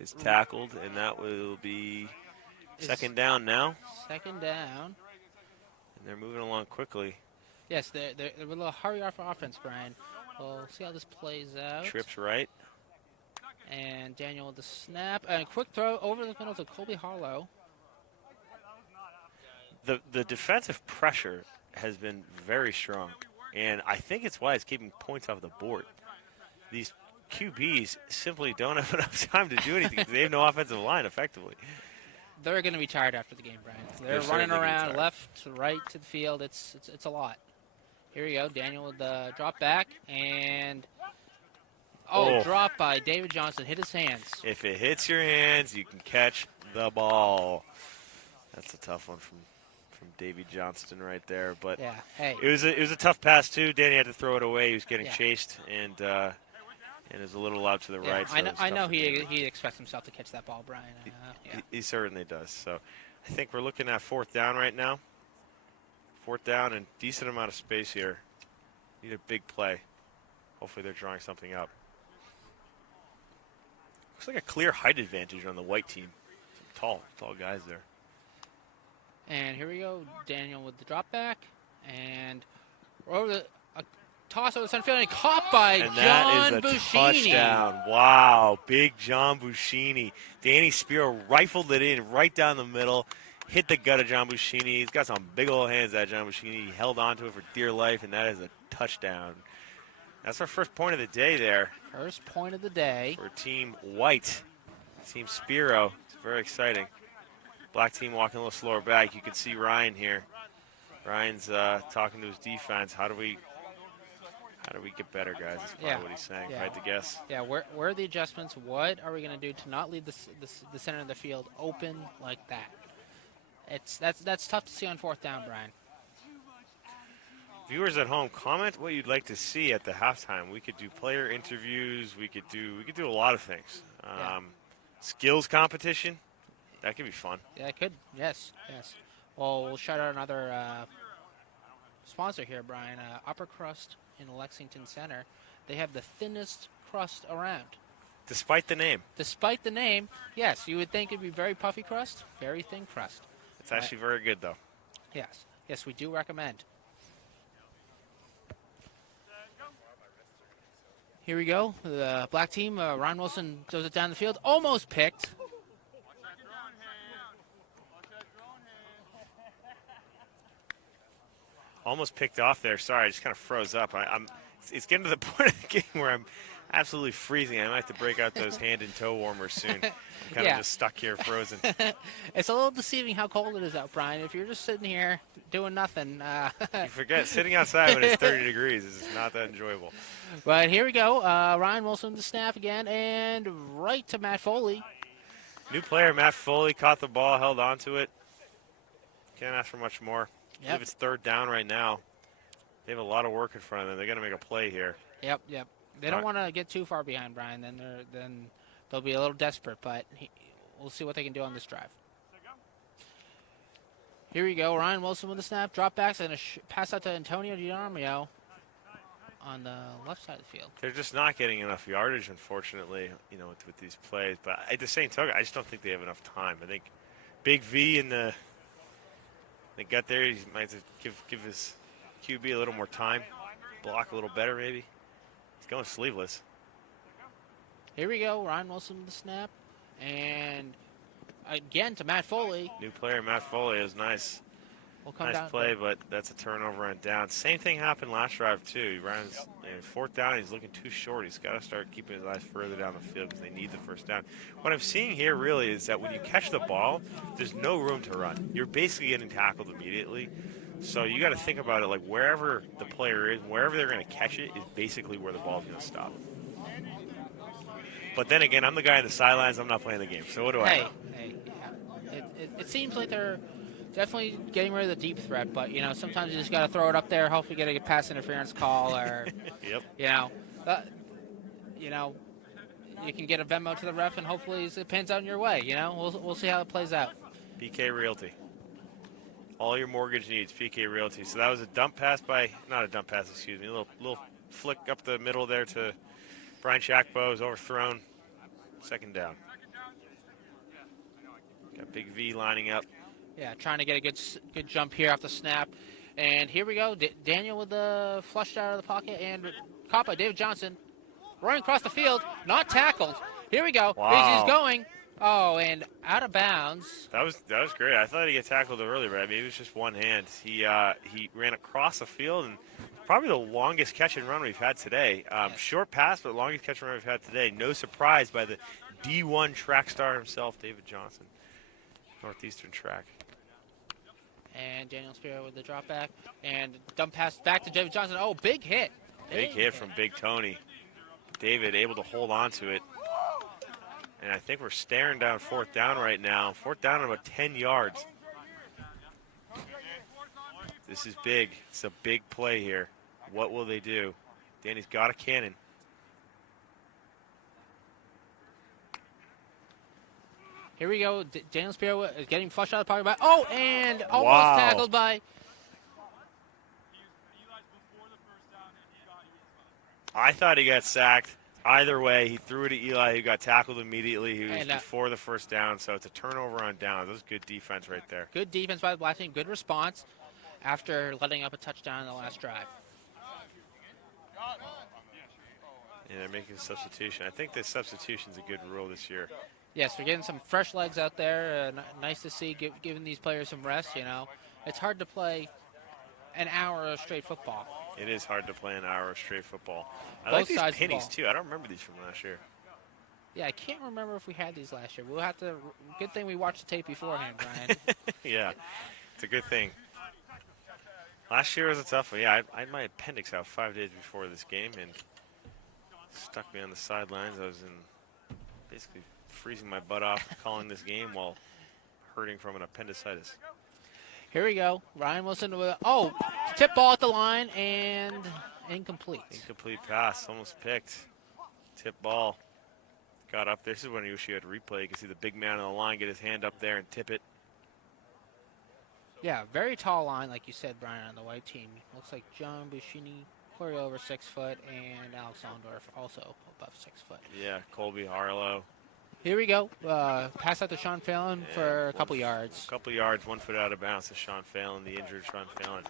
is tackled, and that will be second down now. Second down. And they're moving along quickly. Yes, they're a little hurry off offense, Brian. We'll see how this plays out. Trips right. And Daniel with the snap. And a quick throw over the middle to Colby Harlow. The defensive pressure has been very strong, and I think it's why it's keeping points off the board. These QBs simply don't have enough time to do anything because they have no offensive line effectively. They're going to be tired after the game, Brian. They're running around left to right to the field. It's a lot. Here we go. Daniel with the drop back, and drop by David Johnson. Hit his hands. If it hits your hands, you can catch the ball. That's a tough one from Davy Johnston right there, but yeah, hey. It was a tough pass too. Danny had to throw it away. He was getting chased, and it was a little out to the right. So I know he expects himself to catch that ball, Brian. He certainly does. So I think we're looking at fourth down right now. Fourth down and decent amount of space here. Need a big play. Hopefully they're drawing something up. Looks like a clear height advantage on the white team. Some tall guys there. And here we go, Daniel with the drop back, and over a toss over the center field, and caught by John Buscini. That is a touchdown. Wow, big John Buscini. Danny Spiro rifled it in right down the middle, hit the gut of John Buscini. He's got some big old hands, that John Buscini. He held on to it for dear life, and that is a touchdown. That's our first point of the day there. First point of the day. For Team White, Team Spiro. It's very exciting. Black team walking a little slower back. You can see Ryan here. Ryan's talking to his defense. How do we get better, guys? That's probably what he's saying, if I had to guess. Yeah, where are the adjustments? What are we going to do to not leave the center of the field open like that? That's tough to see on fourth down, Brian. Viewers at home, comment what you'd like to see at the halftime. We could do player interviews. We could do a lot of things. Skills competition. That could be fun. Yeah, it could. Yes. Well, we'll shout out another sponsor here, Brian. Upper Crust in Lexington Center. They have the thinnest crust around. Despite the name. Despite the name, yes. You would think it'd be very puffy crust, very thin crust. It's actually very good, though. Yes, we do recommend. Here we go. The black team, Ryan Wilson throws it down the field. Almost picked. Almost picked off there. Sorry, I just kind of froze up. It's getting to the point of the game where I'm absolutely freezing. I might have to break out those hand and toe warmers soon. I'm kind of just stuck here frozen. It's a little deceiving how cold it is out, Brian. If you're just sitting here doing nothing. You forget, sitting outside when it's 30 degrees is not that enjoyable. But here we go. Ryan Wilson the snap again, and right to Matt Foley. New player, Matt Foley, caught the ball, held on to it. Can't ask for much more. I believe it's third down right now. They have a lot of work in front of them. They're going to make a play here. Yep. They don't want to get too far behind, Brian. Then they'll be a little desperate, but we'll see what they can do on this drive. Here we go. Ryan Wilson with the snap. Drop backs and a pass out to Antonio DiArmio on the left side of the field. They're just not getting enough yardage, unfortunately, with these plays. But at the same token, I just don't think they have enough time. I think Big V in the gut there, he might have to give his QB a little more time, block a little better maybe. He's going sleeveless. Here we go. Ryan Wilson with the snap. And again to Matt Foley. New player, Matt Foley, is nice. Nice play, but that's a turnover and down. Same thing happened last drive, too. He ran fourth down. He's looking too short. He's got to start keeping his eyes further down the field because they need the first down. What I'm seeing here really is that when you catch the ball, there's no room to run. You're basically getting tackled immediately. So you got to think about it like wherever the player is, wherever they're going to catch it is basically where the ball's going to stop. But then again, I'm the guy on the sidelines. I'm not playing the game. So what do I know? It seems like they're definitely getting rid of the deep threat, but sometimes you just got to throw it up there, hopefully get a pass interference call, or you can get a Venmo to the ref, and hopefully it pans out in your way. We'll see how it plays out. PK Realty. All your mortgage needs, PK Realty. So that was a dump pass not a dump pass, excuse me, a little flick up the middle there to Brian Shackbo. Is overthrown. Second down. Got Big V lining up. Yeah, trying to get a good jump here off the snap. And here we go. Daniel with the flushed out of the pocket, and caught by David Johnson. Running across the field, not tackled. Here we go. Wow. He's going. Oh, and out of bounds. That was great. I thought he'd get tackled earlier, but maybe it was just one hand. He ran across the field, and probably the longest catch and run we've had today. Short pass, but longest catch and run we've had today. No surprise by the D1 track star himself, David Johnson. Northeastern track. And Daniel Spiro with the drop back. And dump pass back to David Johnson. Oh, big hit. Big hit from Big Tony. David able to hold on to it. And I think we're staring down fourth down right now. Fourth down about 10 yards. This is big. It's a big play here. What will they do? Danny's got a cannon. Here we go. Daniel Spiro is getting flushed out of the pocket. And almost tackled by. I thought he got sacked. Either way, he threw it to Eli, who got tackled immediately. He was before the first down, so it's a turnover on down. That was good defense right there. Good defense by the Black team. Good response after letting up a touchdown in the last drive. Yeah, they're making a substitution. I think this substitution's a good rule this year. Yes, we're getting some fresh legs out there. Nice to see, giving these players some rest. It's hard to play an hour of straight football. It is hard to play an hour of straight football. I Both like these sides pennies, too. I don't remember these from last year. Yeah, I can't remember if we had these last year. We'll have to. Good thing we watched the tape beforehand, Brian. Yeah, it's a good thing. Last year was a tough one. Yeah, I had my appendix out 5 days before this game and stuck me on the sidelines. I was basically freezing my butt off calling this game while hurting from an appendicitis. Here we go. Ryan Wilson with tip ball at the line and incomplete. Incomplete pass, almost picked. Tip ball. Got up there. This is when you wish you had replay. You can see the big man on the line get his hand up there and tip it. Yeah, very tall line, like you said, Brian, on the white team. Looks like John Buscini, clearly over 6 foot, and Alex Ondorf also above 6 foot. Yeah, Colby Harlow. Here we go. Pass out to Sean Phelan for a couple yards. A couple yards, 1 foot out of bounds to Sean Phelan, the injured Sean Phelan.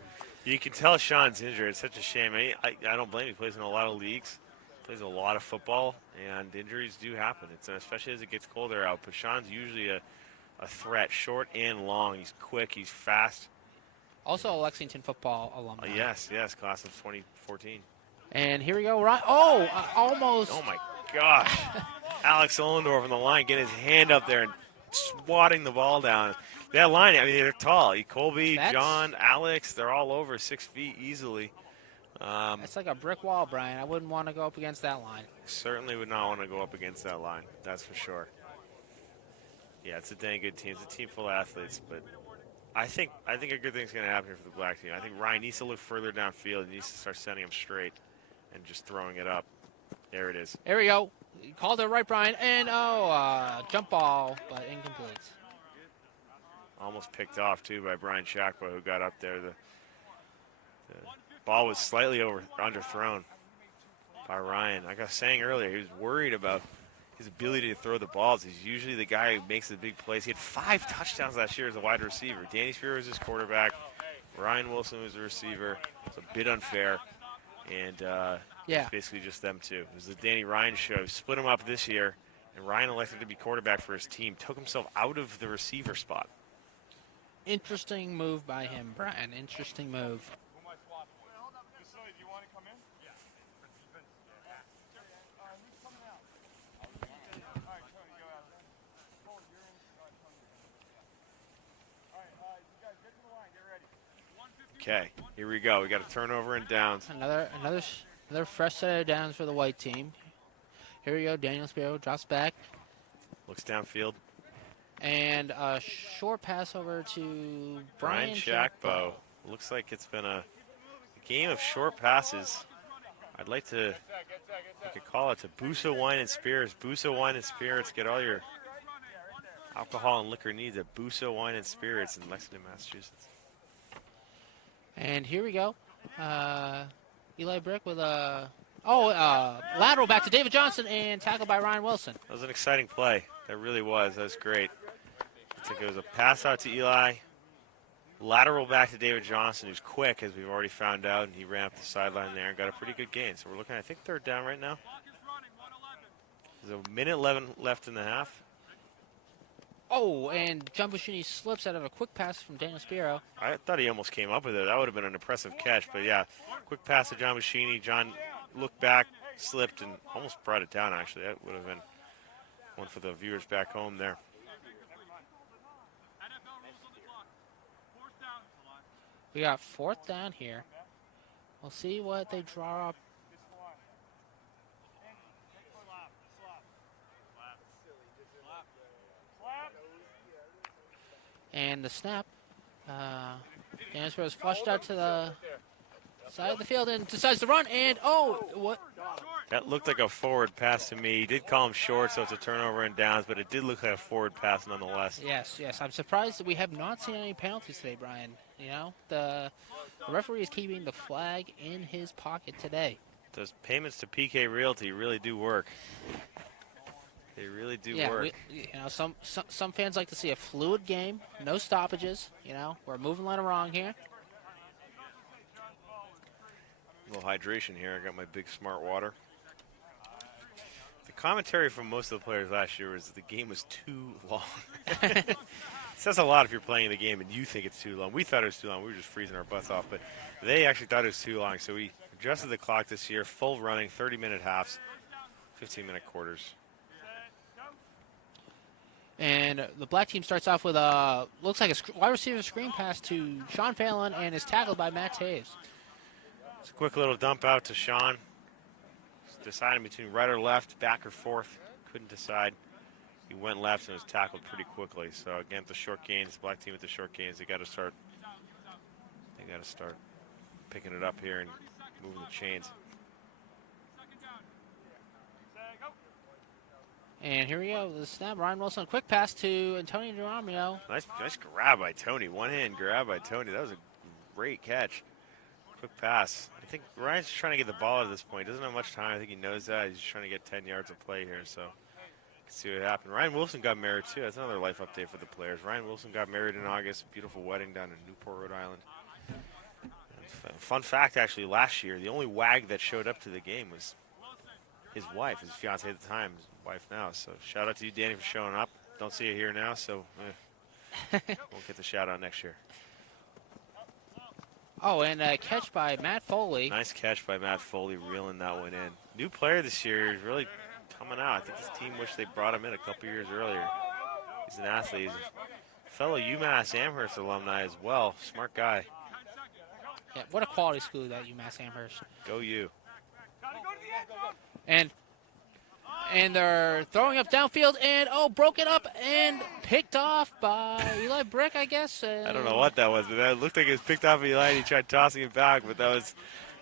You can tell Sean's injured. It's such a shame. I don't blame him. He plays in a lot of leagues. plays a lot of football, and injuries do happen. Especially as it gets colder out. But Sean's usually a threat, short and long. He's quick, he's fast. Also a Lexington football alumni. Yes, class of 2014. And here we go. Almost. Oh, my gosh. Alex Ollendorf on the line getting his hand up there and swatting the ball down. That line, I mean, they're tall. Colby, John, Alex, they're all over 6 feet easily. It's like a brick wall, Brian. I wouldn't want to go up against that line. Certainly would not want to go up against that line. That's for sure. Yeah, it's a dang good team. It's a team full of athletes, but I think a good thing's going to happen here for the black team. I think Ryan needs to look further downfield. He needs to start sending them straight and just throwing it up. There it is. There we go. He called it right, Brian. And, jump ball, but incomplete. Almost picked off, too, by Brian Shakba, who got up there. The ball was slightly underthrown by Ryan. Like I was saying earlier, he was worried about his ability to throw the balls. He's usually the guy who makes the big plays. He had 5 touchdowns last year as a wide receiver. Danny Spear was his quarterback. Ryan Wilson was the receiver. It's a bit unfair. And it's basically just them two. It was the Danny Ryan show. Split him up this year, and Ryan elected to be quarterback for his team. Took himself out of the receiver spot. Interesting move by him, Brian. Interesting move. Okay, here we go. We got a turnover and downs. Another fresh set of downs for the white team. Here we go. Daniel Spiro drops back. Looks downfield. And a short pass over to Brian Shakbo. Looks like it's been a game of short passes. I'd like to, you could call it to Busa Wine and Spirits. Busa Wine and Spirits. Get all your alcohol and liquor needs at Busa Wine and Spirits in Lexington, Massachusetts. And here we go. Eli Brick with a lateral back to David Johnson and tackled by Ryan Wilson. That was an exciting play. That really was. That was great. I think it was a pass out to Eli. Lateral back to David Johnson, who's quick, as we've already found out, and he ran up the sideline there and got a pretty good gain. So we're looking, I think, third down right now. There's a minute 11 left in the half. Oh, and John Buscini slips out of a quick pass from Daniel Spiro. I thought he almost came up with it. That would have been an impressive catch. But, yeah, quick pass to John Buscini. John looked back, slipped, and almost brought it down, actually. That would have been one for the viewers back home there. We got fourth down here. We'll see what they draw up. And the snap. Daniel Spiro is flushed out to the side of the field and decides to run. And, what? That looked like a forward pass to me. He did call him short, so it's a turnover and downs, but it did look like a forward pass nonetheless. Yes. I'm surprised that we have not seen any penalties today, Brian. You know, the referee is keeping the flag in his pocket today. Those payments to PK Realty really do work. They really do work. Some fans like to see a fluid game, no stoppages. You know, we're moving right along here. A little hydration here. I got my big smart water. The commentary from most of the players last year was that the game was too long. It says a lot if you're playing the game and you think it's too long. We thought it was too long. We were just freezing our butts off, but they actually thought it was too long. So we adjusted the clock this year, full running, 30-minute halves, 15-minute quarters. And the black team starts off with looks like a wide receiver screen pass to Sean Phelan and is tackled by Matt Taves. It's a quick little dump out to Sean. Deciding between right or left, back or forth. Couldn't decide. He went left and was tackled pretty quickly. So again, the short gains, black team with the short gains, they got to start picking it up here and moving the chains. And here we go. The snap. Ryan Wilson, quick pass to Antonio DeRomeo. Nice grab by Tony. One-hand grab by Tony. That was a great catch. Quick pass. I think Ryan's trying to get the ball at this point. Doesn't have much time. I think he knows that. He's just trying to get 10 yards of play here. So let's see what happened. Ryan Wilson got married, too. That's another life update for the players. Ryan Wilson got married in August. A beautiful wedding down in Newport, Rhode Island. Fun fact, actually, last year, the only WAG that showed up to the game was his wife, his fiance at the time, his wife now. So shout out to you, Danny, for showing up. Don't see you here now, so we'll get the shout out next year. Oh, and a catch by Matt Foley. Nice catch by Matt Foley, reeling that one in. New player this year, is really coming out. I think his team wished they brought him in a couple years earlier. He's an athlete. He's a fellow UMass Amherst alumni as well. Smart guy. Yeah, what a quality school that UMass Amherst. Go you. And they're throwing up downfield, and broken up and picked off by Eli Brick, I guess. I don't know what that was, but that looked like it was picked off Eli, and he tried tossing it back, but that was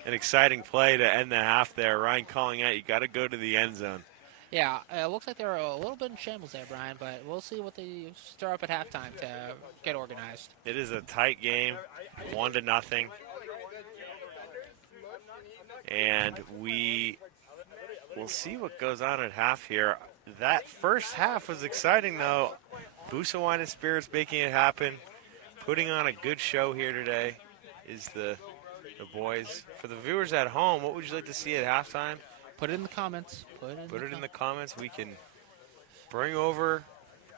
an exciting play to end the half there. Ryan calling out, you got to go to the end zone. Yeah, it looks like they're a little bit in shambles there, Brian, but we'll see what they stir up at halftime to get organized. It is a tight game, 1-0. And we will see what goes on at half here. That first half was exciting, though. Busa Wine and Spirits making it happen. Putting on a good show here today is the boys. For the viewers at home, what would you like to see at halftime? Put it in the comments. Put it in the comments. We can bring over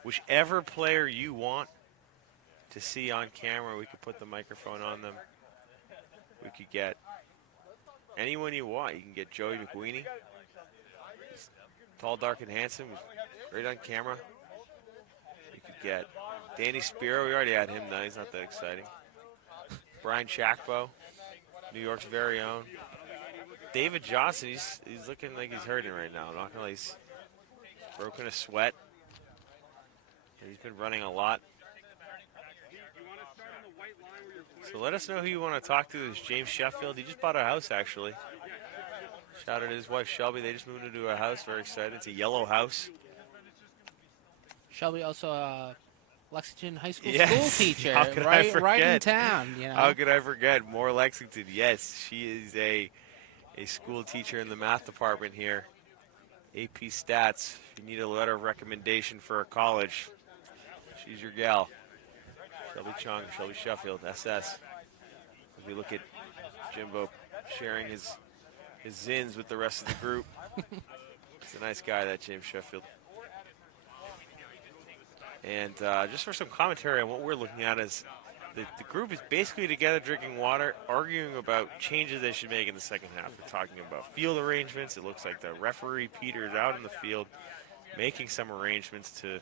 whichever player you want to see on camera. We could put the microphone on them. We could get anyone you want. You can get Joey McWeeny. He's tall, dark, and handsome. He's great on camera. You could get Danny Spiro. We already had him, though. He's not that exciting. Brian Chakbo, New York's very own. David Johnson, he's looking like he's hurting right now. I'm not gonna lie, he's broken a sweat. He's been running a lot. So let us know who you want to talk to. There's James Sheffield. He just bought a house, actually. Shout out to his wife, Shelby. They just moved into a house. Very excited. It's a yellow house. Shelby also a Lexington High School Yes. school teacher, How could I right in forget? town. You know? How could I forget? More Lexington. Yes, she is a school teacher in the math department here. AP Stats. If you need a letter of recommendation for a college, she's your gal. Shelby Chung, Shelby Sheffield, SS. As we look at Jimbo sharing his zins with the rest of the group. He's a nice guy, that James Sheffield. And just for some commentary on what we're looking at is the group is basically together drinking water, arguing about changes they should make in the second half. We're talking about field arrangements. It looks like the referee, Peter, is out in the field making some arrangements to...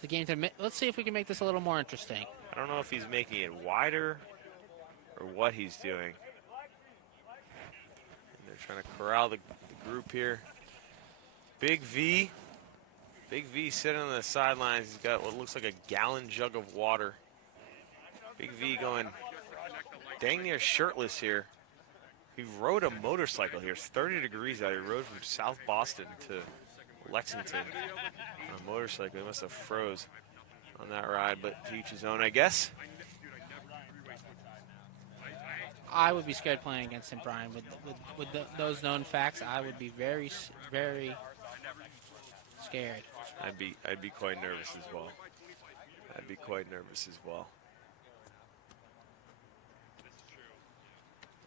The game let's see if we can make this a little more interesting. I don't know if he's making it wider or what he's doing. And they're trying to corral the group here. Big V sitting on the sidelines. He's got what looks like a gallon jug of water. Big V going dang near shirtless here. He rode a motorcycle here. It's 30 degrees out. He rode from South Boston to Lexington on a motorcycle. He must have froze on that ride, but to each his own, I guess. I would be scared playing against him, Brian. With those known facts, I would be very, very scared. I'd be quite nervous as well. I'd be quite nervous as well.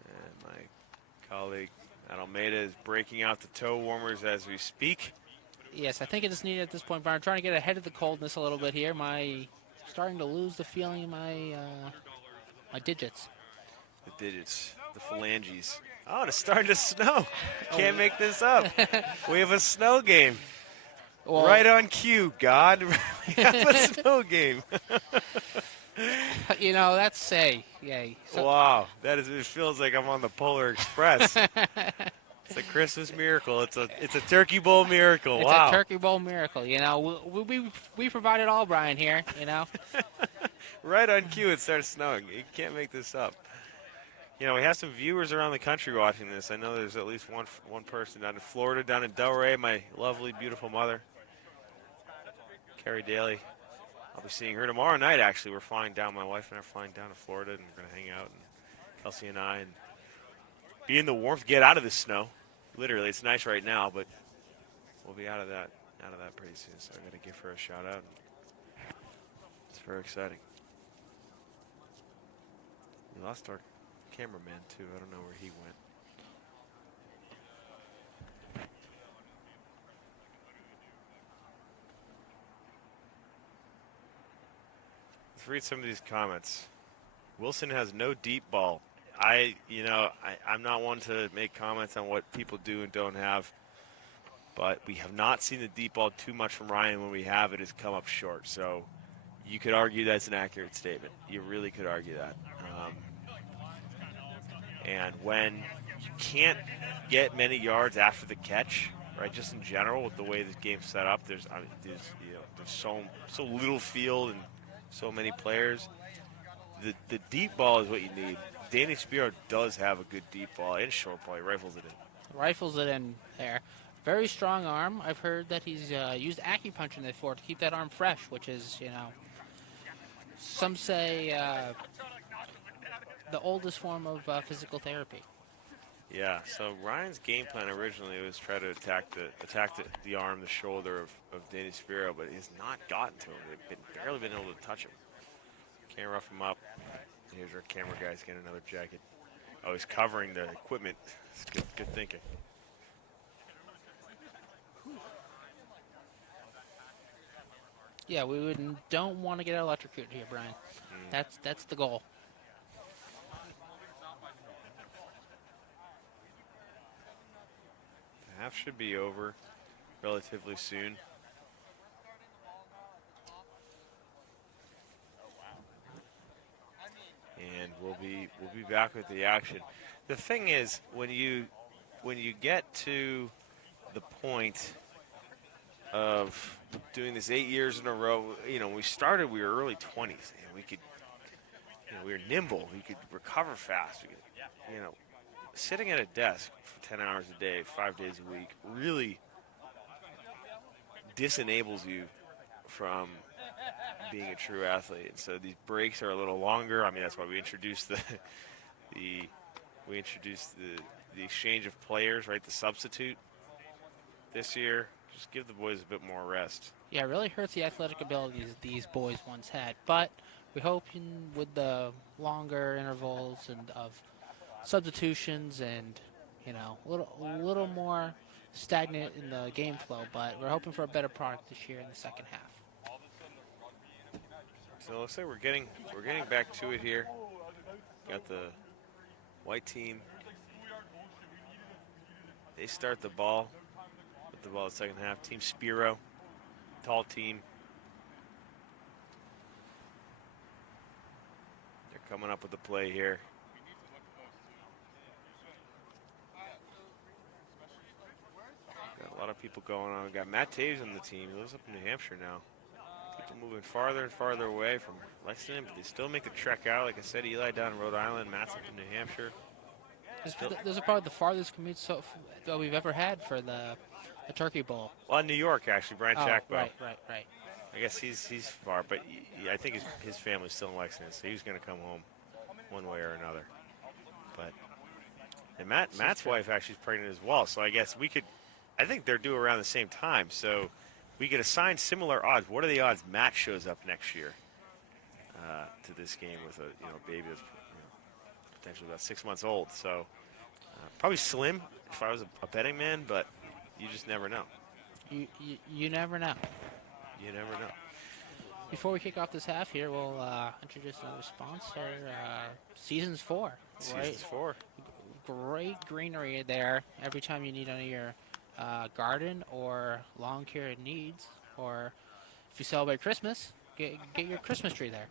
And my colleague Matt Almeida is breaking out the toe warmers as we speak. Yes, I think it is needed at this point, Brian. I'm trying to get ahead of the coldness a little bit here. Starting to lose the feeling in my digits. The digits, the phalanges. Oh, it's starting to snow. Can't make this up. We have a snow game. Well, right on cue, God. We have a snow game. You know, that's yay. Wow, it feels like I'm on the Polar Express. It's a Christmas miracle. It's a turkey bowl miracle. It's wow. a turkey bowl miracle. You know, we provide it all, Brian, here, you know. Right on cue, it starts snowing. You can't make this up. You know, we have some viewers around the country watching this. I know there's at least one person down in Florida, down in Delray, my lovely, beautiful mother, Carrie Daly. I'll be seeing her tomorrow night, actually. We're flying down. My wife and I are flying down to Florida, and we're going to hang out, and Kelsey and I, and be in the warmth, get out of the snow. Literally, it's nice right now, but we'll be out of that pretty soon. So I got to give her a shout out. It's very exciting. We lost our cameraman too. I don't know where he went. Let's read some of these comments. Wilson has no deep ball. I'm not one to make comments on what people do and don't have, but we have not seen the deep ball too much from Ryan. When we have, it has come up short. So you could argue that's an accurate statement. You really could argue that. And when you can't get many yards after the catch, right? Just in general, with the way this game's set up, there's so little field and so many players. The deep ball is what you need. Danny Spiro does have a good deep ball and short ball. He rifles it in. Rifles it in there. Very strong arm. I've heard that he's used acupuncture before to keep that arm fresh, which is, some say the oldest form of physical therapy. Yeah, so Ryan's game plan originally was try to attack the arm, the shoulder of Danny Spiro, but he's not gotten to him. They've barely been able to touch him. Can't rough him up. Here's our camera guy's getting another jacket. Oh, he's covering the equipment. It's good thinking. Yeah, don't want to get electrocuted here, Brian. That's the goal. The half should be over relatively soon. And we'll be back with the action. The thing is, when you get to the point of doing this 8 years in a row, when we started, we were early 20s, and we could, we were nimble, we could recover fast. We could, sitting at a desk for 10 hours a day, 5 days a week, really disenables you from being a true athlete. And so these breaks are a little longer. I mean, that's why we introduced the exchange of players, right? The substitute this year. Just give the boys a bit more rest. Yeah, it really hurts the athletic abilities these boys once had. But we hope with the longer intervals and of substitutions and, a little more stagnant in the game flow. But we're hoping for a better product this year in the second half. So it looks like we're getting back to it here. Got the white team. They start the ball. With the ball in the second half. Team Spiro. Tall team. They're coming up with the play here. Got a lot of people going on. We got Matt Taves on the team. He lives up in New Hampshire now. People moving farther and farther away from Lexington, but they still make the trek out. Like I said, Eli down in Rhode Island, Matt's up in New Hampshire. Those are probably the farthest commutes that we've ever had for the Turkey Bowl. Well, in New York, actually, Brian Shackbo. Right. I guess he's far, but I think his family's still in Lexington, so he's going to come home one way or another. But and Matt's wife actually is pregnant as well, so I guess I think they're due around the same time, so we could assign similar odds. What are the odds Matt shows up next year to this game with a baby that's potentially about 6 months old? So probably slim if I was a betting man, but you just never know. You never know. You never know. Before we kick off this half here, we'll introduce another sponsor, Seasons 4. Seasons 4. Great greenery there every time you need any of your garden or lawn care needs, or if you celebrate Christmas, get your Christmas tree there.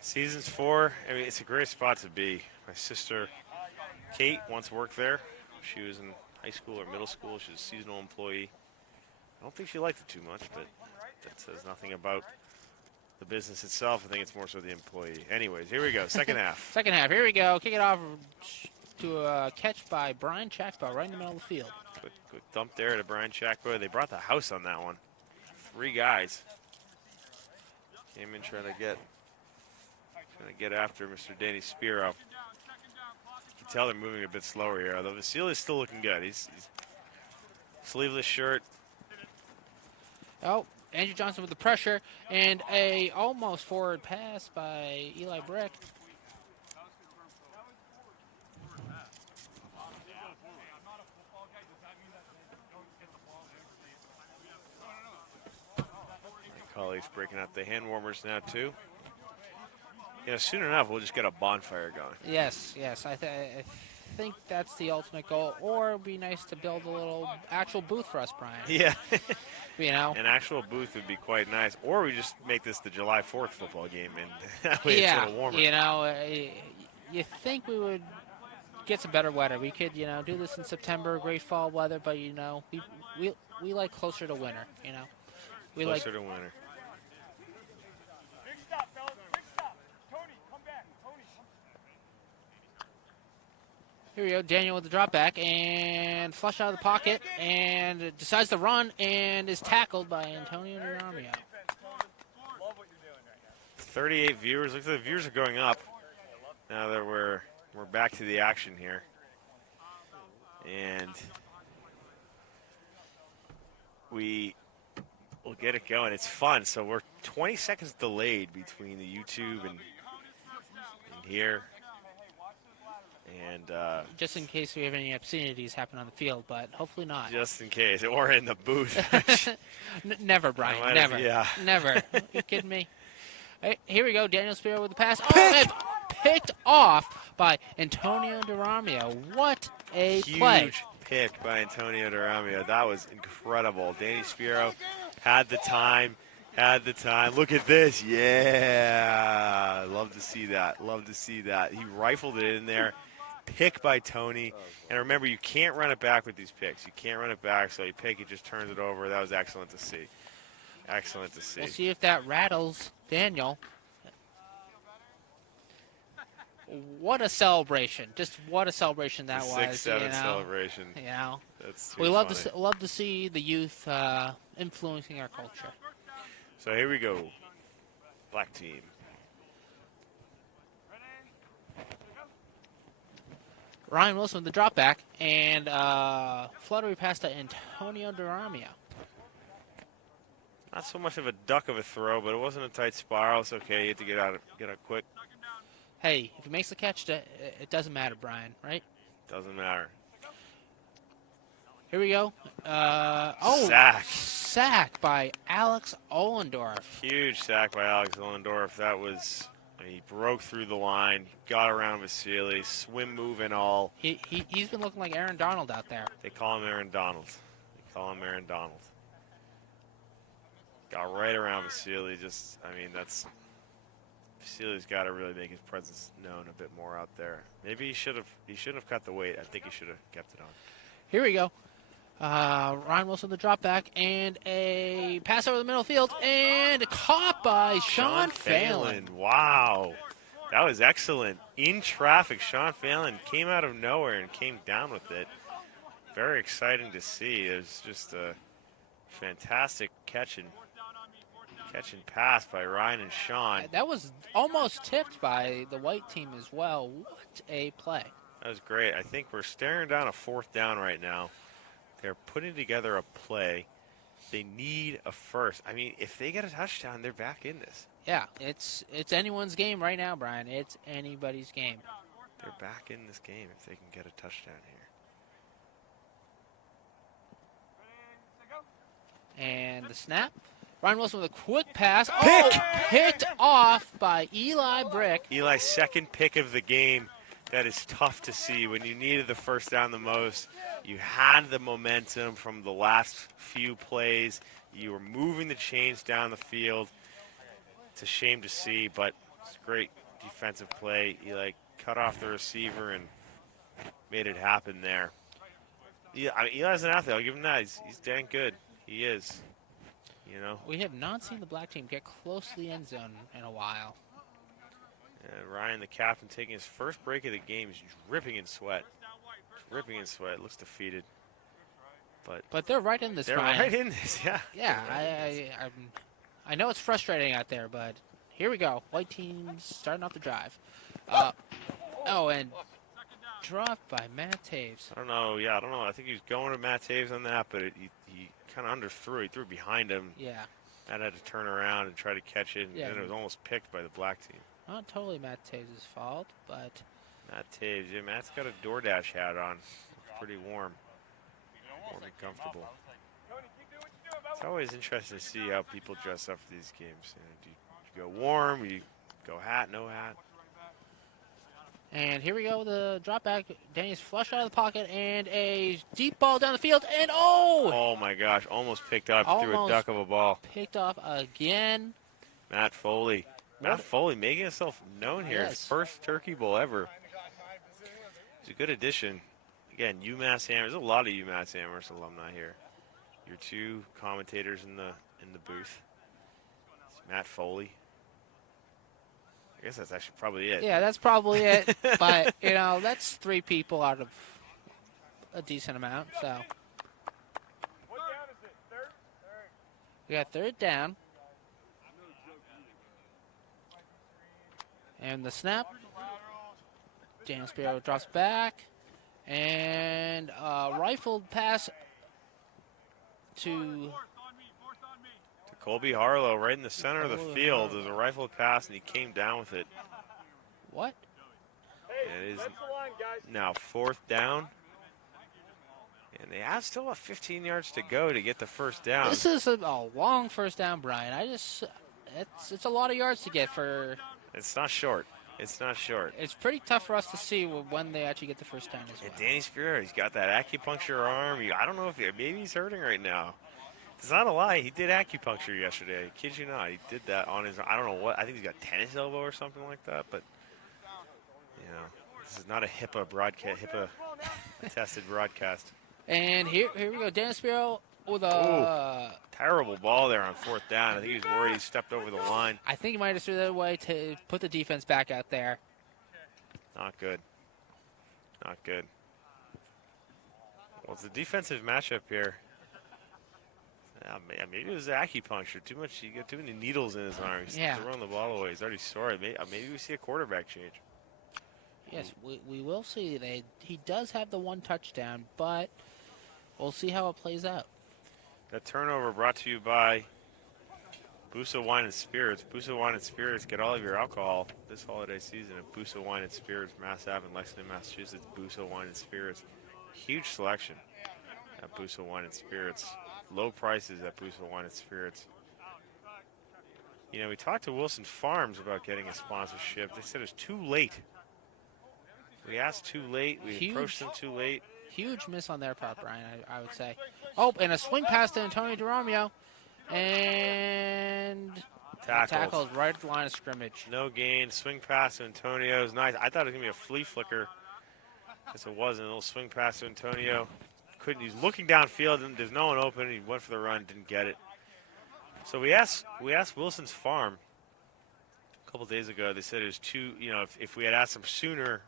Seasons 4, I mean, it's a great spot to be. My sister Kate once worked there. She was in high school or middle school. She was a seasonal employee. I don't think she liked it too much, but that says nothing about the business itself. I think it's more so the employee. Anyways, here we go. Second half. Second half. Here we go. Kick it off to a catch by Brian Chakba right in the middle of the field. Good dump there to Brian Chakba. They brought the house on that one. 3 guys came in trying to get after Mr. Danny Spiro. You can tell they're moving a bit slower here, although Vasili's still looking good. He's sleeveless shirt. Oh, Andrew Johnson with the pressure, and a almost forward pass by Eli Brick. colleagues breaking out the hand warmers now too. Soon enough we'll just get a bonfire going. Yes. I think that's the ultimate goal. Or it'd be nice to build a little actual booth for us, Brian. Yeah. An actual booth would be quite nice. Or we just make this the July 4th football game, and that way it's a little warmer. You think we would get some better weather. We could, do this in September, great fall weather, but, we like closer to winter, We closer to winter. Big stop, fellas. Big stop. Tony, come back. Tony, come back. Here we go, Daniel with the drop back and flush out of the pocket and decides to run and is tackled by Antonio DiRamio. Love what you're doing right now. 38 viewers. Looks like the viewers are going up now that we're back to the action here. And we will get it going. It's fun. So we're 20 seconds delayed between the YouTube and here. And just in case we have any obscenities happen on the field, but hopefully not. Just in case. Or in the booth. Never, Brian. Never. Yeah. Never. Are you kidding me? Here we go. Daniel Spiro with the pass. And picked off by Antonio DiRamio. What a play. Huge pick by Antonio DiRamio. That was incredible. Danny Spiro had the time. Look at this. Yeah. Love to see that. He rifled it in there. Pick by Tony. And remember, you can't run it back with these picks. You can't run it back, so you pick, it just turns it over. That was excellent to see. We'll see if that rattles Daniel. What a celebration. Just what a celebration that was. 6-7 celebration. That's we love to see the youth influencing our culture. So here we go. Black team. Ryan Wilson with the drop back and fluttery pass to Antonio DiRamio. Not so much of a duck of a throw, but it wasn't a tight spiral. It's okay. You have to get out quick. Hey, if he makes the catch, it doesn't matter, Brian, right? Doesn't matter. Here we go. Sack by Alex Ollendorf. Huge sack by Alex Ollendorf. He broke through the line, got around Vasily, swim move and all. He's been looking like Aaron Donald out there. They call him Aaron Donald. Got right around Vasily. Vasily's got to really make his presence known a bit more out there. Maybe he should have cut the weight. I think he should have kept it on. Here we go. Ryan Wilson the drop back and a pass over the middle field and caught by Sean Phelan. Wow. That was excellent. In traffic, Sean Phelan came out of nowhere and came down with it. Very exciting to see. It was just a fantastic catch and pass by Ryan and Sean. That was almost tipped by the white team as well. What a play. That was great. I think we're staring down a 4th down right now. They're putting together a play. They need a first. I mean, if they get a touchdown, they're back in this. Yeah, it's anyone's game right now, Brian. It's anybody's game. They're back in this game if they can get a touchdown here. And the snap. Ryan Wilson with a quick pass. Picked off by Eli Brick. Eli's second pick of the game. That is tough to see when you needed the first down the most. You had the momentum from the last few plays. You were moving the chains down the field. It's a shame to see, but it's a great defensive play. Eli cut off the receiver and made it happen there. Eli's an athlete. I'll give him that. He's dang good. He is. We have not seen the black team get close to the end zone in a while. And Ryan, the captain, taking his first break of the game. He's dripping in sweat. Looks defeated. But they're right in this, They're Brian. right in this, yeah. Yeah, I know it's frustrating out there, but here we go. White team's starting off the drive. And dropped by Matt Taves. I don't know. I think he was going to Matt Taves on that, but he kind of underthrew. He threw behind him. Yeah. Matt had to turn around and try to catch it, and then it was almost picked by the black team. Not totally Matt Taves' fault, but... Matt Taves. Yeah, Matt's got a DoorDash hat on. It's pretty warm. Warm and comfortable. It's always interesting to see how people dress up for these games. Do you go warm? You go hat, no hat? And here we go with the drop back. Danny's flushed out of the pocket and a deep ball down the field. And oh! Oh my gosh, almost picked up through a Almost duck of a ball. Picked off again. Matt Foley. Matt Foley making himself known here. Yes. His first Turkey Bowl ever. It's a good addition. Again, UMass Amherst. There's a lot of UMass Amherst alumni here. Your two commentators in the booth. It's Matt Foley. I guess that's actually probably it. Yeah, that's probably it. But, you know, that's 3 people out of a decent amount. So we got 3rd down. And the snap. Daniel Spiro drops back. And a rifled pass to Colby Harlow right in the center of the field. There's a rifle pass, and he came down with it. what? And it is now 4th down. And they have still have 15 yards to go to get the first down. This is a long first down, Brian. It's a lot of yards to get for. It's not short. It's not short. It's pretty tough for us to see when they actually get the first down as well. And Danny Spiro, he's got that acupuncture arm. I don't know if maybe he's hurting right now. It's not a lie. He did acupuncture yesterday. I kid you not. He did that on his, I don't know what. I think he's got tennis elbow or something like that. But, you know, this is not a HIPAA tested broadcast. And here we go. Dennis Spiro with a. Terrible ball there on 4th down. I think he was worried he stepped over the line. I think he might have threw that away to put the defense back out there. Not good. Not good. Well, it's a defensive matchup here. Maybe it was acupuncture. He got too many needles in his arm. He's throwing the ball away. He's already sore. Maybe we see a quarterback change. Yes, we will see. He does have the 1 touchdown, but we'll see how it plays out. That turnover brought to you by Busa Wine and Spirits. Busa Wine and Spirits. Get all of your alcohol this holiday season at Busa Wine and Spirits, Mass Ave in Lexington, Massachusetts. Busa Wine and Spirits. Huge selection at Busa Wine and Spirits. Low prices at Busa Wine and Spirits. You know, we talked to Wilson Farms about getting a sponsorship. They said it's too late. We asked too late. We approached them too late. Huge miss on their part, Brian, I would say. Oh, and a swing pass to Antonio DeRomeo. And tackled right at the line of scrimmage. No gain. Swing pass to Antonio. It was nice. I thought it was going to be a flea flicker. Guess it wasn't. A little swing pass to Antonio. He's looking downfield, and there's no one open. He went for the run, didn't get it. So we asked Wilson's Farm a couple days ago. They said it was too. You know, if we had asked them sooner,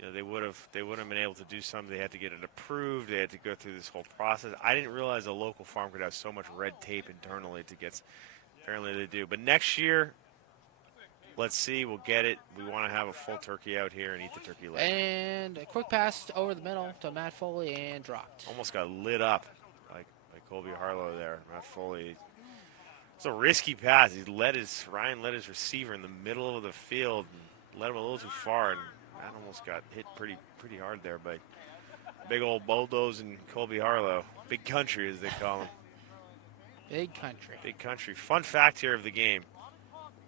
you know, they would have been able to do something. They had to get it approved. They had to go through this whole process. I didn't realize a local farm could have so much red tape internally to get. Apparently they do. But next year, let's see. We'll get it. We want to have a full turkey out here and eat the turkey leg. And a quick pass over the middle to Matt Foley and dropped. Almost got lit up like Colby Harlow there. Matt Foley. It's a risky pass. Ryan led his receiver in the middle of the field and led him a little too far, and that almost got hit pretty hard there by big old bulldoze and Colby Harlow. Big country, as they call him. Big country. Big country. Fun fact here of the game.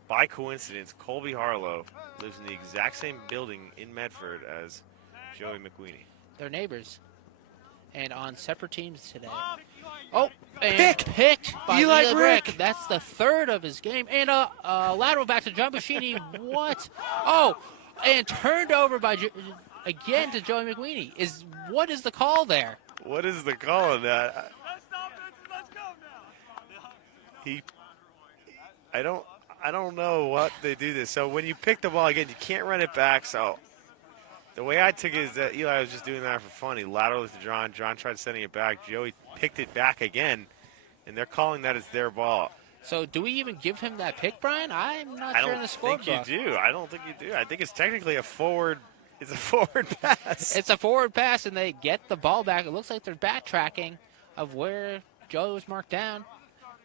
By coincidence, Colby Harlow lives in the exact same building in Medford as Joey McWeeny. They're neighbors. And on separate teams today. Oh, and picked by Eli Brick. That's the 3rd of his game. And a lateral back to John Buscini. What? Oh, and turned over again to Joey McWeeny. What is the call there? What is the call on that? I don't know what they do this. So when you pick the ball again, you can't run it back. So the way I took it is that Eli was just doing that for fun. He lateraled it to John. John tried sending it back. Joey picked it back again, and they're calling that it's their ball. So do we even give him that pick, Brian? I'm not sure in the scorebook. I don't think you do. I don't think you do. I think it's technically a forward. It's a forward pass. It's a forward pass, and they get the ball back. It looks like they're backtracking of where Joey was marked down.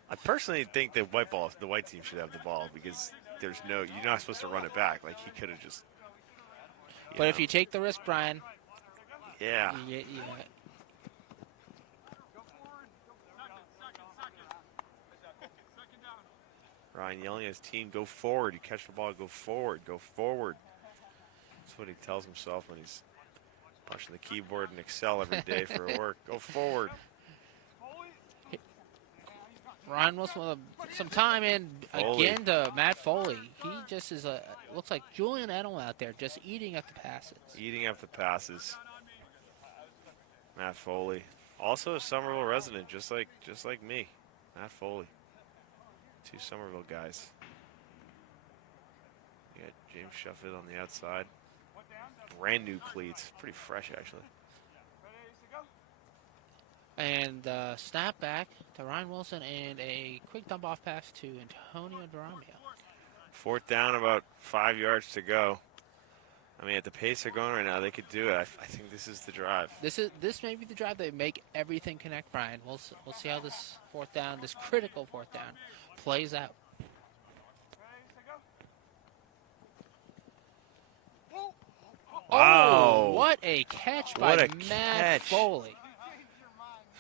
I personally think the white team should have the ball because you're not supposed to run it back. Like he could have just. But if you take the risk, Brian. Yeah. Ryan yelling at his team, go forward. You catch the ball, go forward, go forward. That's what he tells himself when he's punching the keyboard in Excel every day for work. Go forward. Ryan Wilson with some time in again to Matt Foley. He just is looks like Julian Edelman out there just eating up the passes. Eating up the passes. Matt Foley. Also a Somerville resident, just like me. Matt Foley. 2 Somerville guys. You got James Sheffield on the outside. Brand new cleats. Pretty fresh, actually. And snap back to Ryan Wilson and a quick dump off pass to Antonio Duramio. 4th down, about 5 yards to go. I mean, at the pace they're going right now, they could do it. I think this is the drive. This may be the drive that make everything connect, Brian. We'll see how this 4th down, this critical 4th down, plays out. Wow. Oh, what a catch by Matt Foley.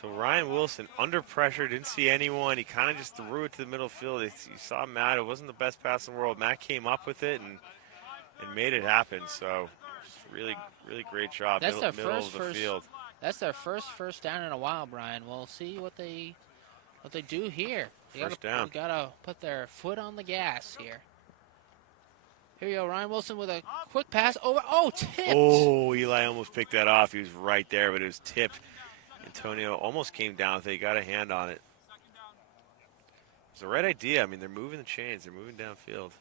So Ryan Wilson, under pressure, didn't see anyone. He kind of just threw it to the middle field. You saw Matt. It wasn't the best pass in the world. Matt came up with it and made it happen. So really, really great job. That's their middle of the field. That's their first down in a while, Brian. We'll see what they do here. They gotta put their foot on the gas here. Here you go, Ryan Wilson with a quick pass over. Oh, tipped. Oh, Eli almost picked that off. He was right there, but it was tipped. Antonio almost came down with it. He got a hand on it. It's the right idea. I mean, they're moving the chains. They're moving downfield.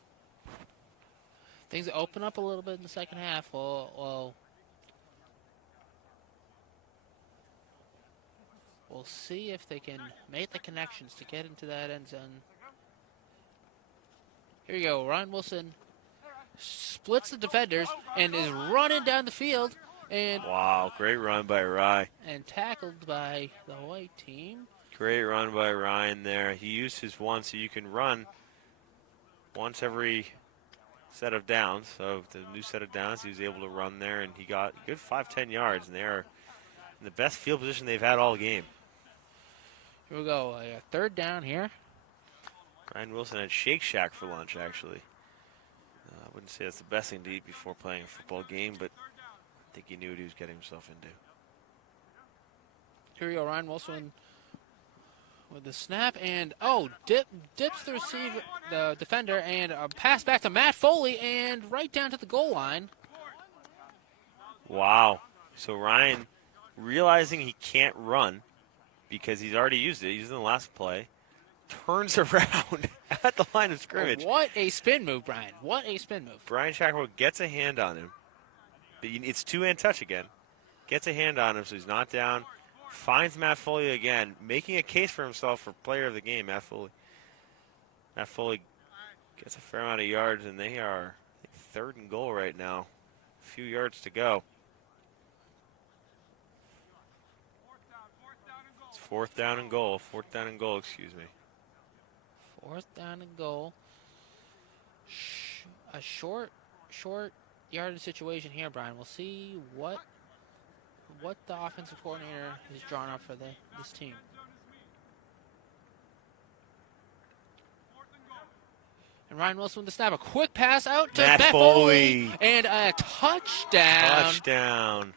Things open up a little bit in the second half. We'll see if they can make the connections to get into that end zone. Here you go. Ryan Wilson splits the defenders and is running down the field. And wow, great run by Rye. And tackled by the white team. Great run by Ryan there. He used his one, so you can run once every set of downs. So the new set of downs, he was able to run there, and he got a good 5-10 yards. And they are in the best field position they've had all game. Here we go. 3rd down here. Ryan Wilson had Shake Shack for lunch, actually. I wouldn't say that's the best thing to eat before playing a football game, but I think he knew what he was getting himself into. Here we go, Ryan Wilson with the snap, and dips the defender, and a pass back to Matt Foley, and right down to the goal line. Wow. So Ryan, realizing he can't run because he's already used it, he used it in the last play, turns around at the line of scrimmage. What a spin move, Brian. What a spin move. Brian Shackelford gets a hand on him. It's 2-hand touch again. Gets a hand on him so he's not down. Finds Matt Foley again, making a case for himself for player of the game, Matt Foley. Matt Foley gets a fair amount of yards, and they are 3rd and goal right now. A few yards to go. It's 4th down and goal. 4th down and goal, excuse me. 4th down and goal. A short yardage situation here, Brian. We'll see what the offensive coordinator has drawn up for this team. And Ryan Wilson with the snap. A quick pass out to Matt Foley. And a touchdown.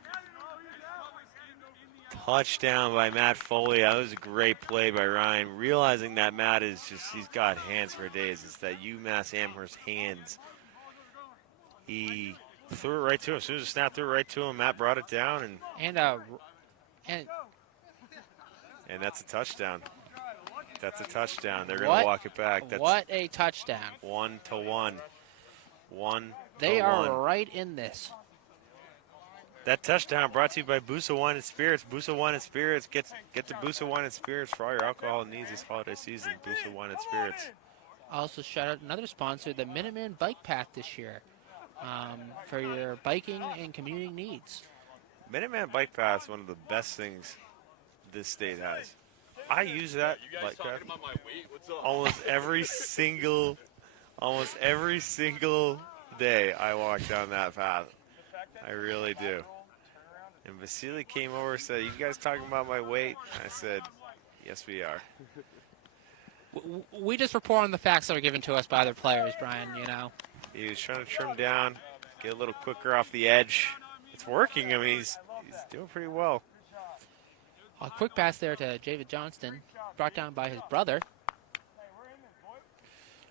Touchdown by Matt Foley. That was a great play by Ryan. Realizing that Matt he's got hands for days. It's that UMass Amherst hands. He threw it right to him. As soon as the snap threw it right to him, Matt brought it down. And that's a touchdown. That's a touchdown. They're going to walk it back. What a touchdown. 1-1. They are right in this. That touchdown brought to you by Busa Wine and Spirits. Busa Wine and Spirits. Get to Busa Wine and Spirits for all your alcohol needs this holiday season. Busa Wine and Spirits. Also, shout out another sponsor, the Minuteman Bike Path this year, for your biking and commuting needs. Minuteman Bike Path is one of the best things this state has. I use that bike path almost every single day. I walk down that path. I really do. And Vasily came over and said, "You guys talking about my weight?" I said, "Yes, we are." We just report on the facts that are given to us by other players, Brian, you know. He was trying to trim down, get a little quicker off the edge. It's working. I mean, he's doing pretty well. A quick pass there to David Johnston, brought down by his brother.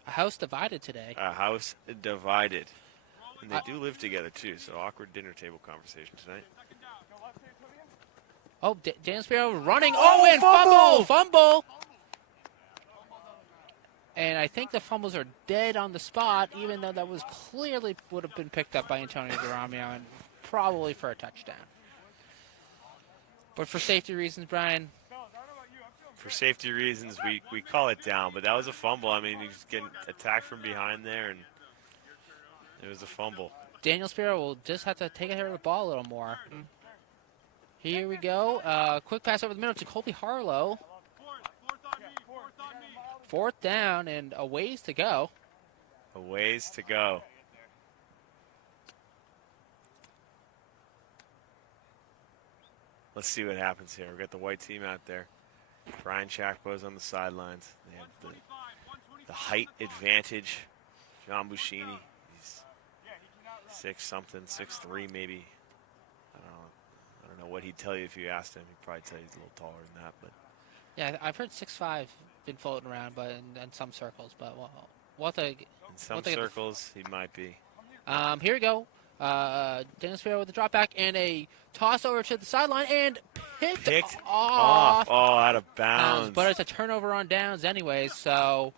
A house divided today. A house divided. And they do live together, too, so awkward dinner table conversation tonight. Oh, Dan Spiro running. Oh, and fumble! And I think the fumbles are dead on the spot, even though that was clearly would have been picked up by Antonio DeRamio and probably for a touchdown. But for safety reasons, Brian. For safety reasons, we call it down, but that was a fumble. I mean, he's getting attacked from behind there, and it was a fumble. Daniel Spiro will just have to take care of the ball a little more. Here we go. Quick pass over the middle to Colby Harlow. Fourth down and a ways to go. A ways to go. Let's see what happens here. We've got the white team out there. Brian Chakbo's on the sidelines. They have the height advantage. John Buscini, he's 6'something", 6'3" maybe. I don't know what he'd tell you if you asked him. He'd probably tell you he's a little taller than that. But yeah, I've heard 6'5" been floating around, but in some circles. But we'll have to, in some circles, he might be. Here we go. Dennis Spiro with the drop back and a toss over to the sideline and picked off. Oh, out of bounds. But it's a turnover on downs anyway, so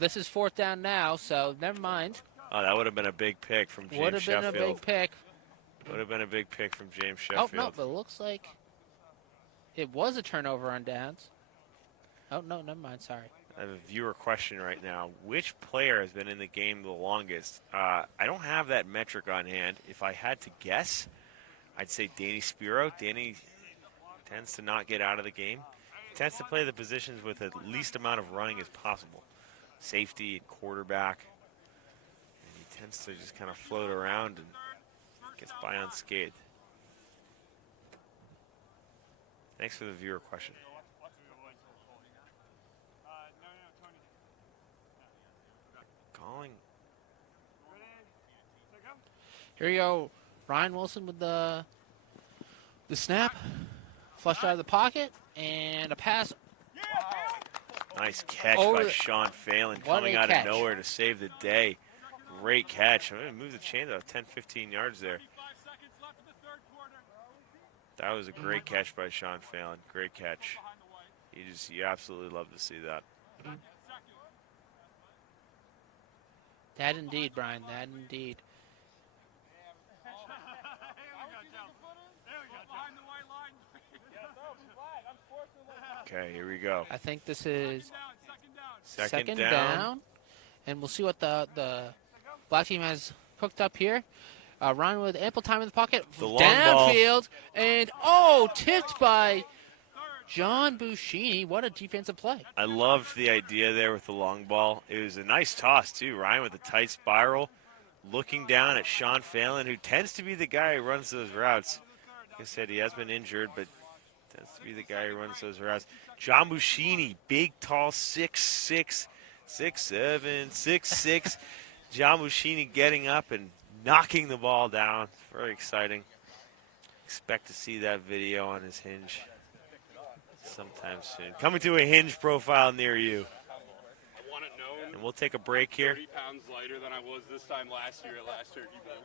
this is fourth down now, so never mind. Oh, that would have been a big pick from James Sheffield. Would have been a big pick. Would have been a big pick from James Sheffield. Oh, no, but it looks like it was a turnover on downs. Oh, no, never mind, sorry. I have a viewer question right now. Which player has been in the game the longest? I don't have that metric on hand. If I had to guess, I'd say Danny Spiro. Danny tends to not get out of the game. He tends to play the positions with the least amount of running as possible. Safety and quarterback. And he tends to just kind of float around and gets by unscathed. Thanks for the viewer question. Calling. Here we go. Ryan Wilson with the snap. Flushed out of the pocket. And a pass. Nice catch by Sean Phelan coming out of nowhere to save the day. Great catch. I'm going to move the chains about 10, 15 yards there. That was a great catch by Sean Phelan. Great catch. You absolutely love to see that. That indeed, Brian. That indeed. Okay, here we go. I think this is second down. And we'll see what the black team has cooked up here. Ryan with ample time in the pocket. The long downfield. And, tipped by John Buscini. What a defensive play. I loved the idea there with the long ball. It was a nice toss, too. Ryan with a tight spiral, looking down at Sean Phelan, who tends to be the guy who runs those routes. Like I said, he has been injured, but tends to be the guy who runs those routes. John Buscini, big, tall, 6'6", 6'7", 6'6". John Buscini getting up and knocking the ball down. Very exciting. Expect to see that video on his Hinge sometime soon. Coming to a Hinge profile near you. I want it known. And we'll take a break here. 30 pounds lighter than I was this time last year at last Turkey Bowl.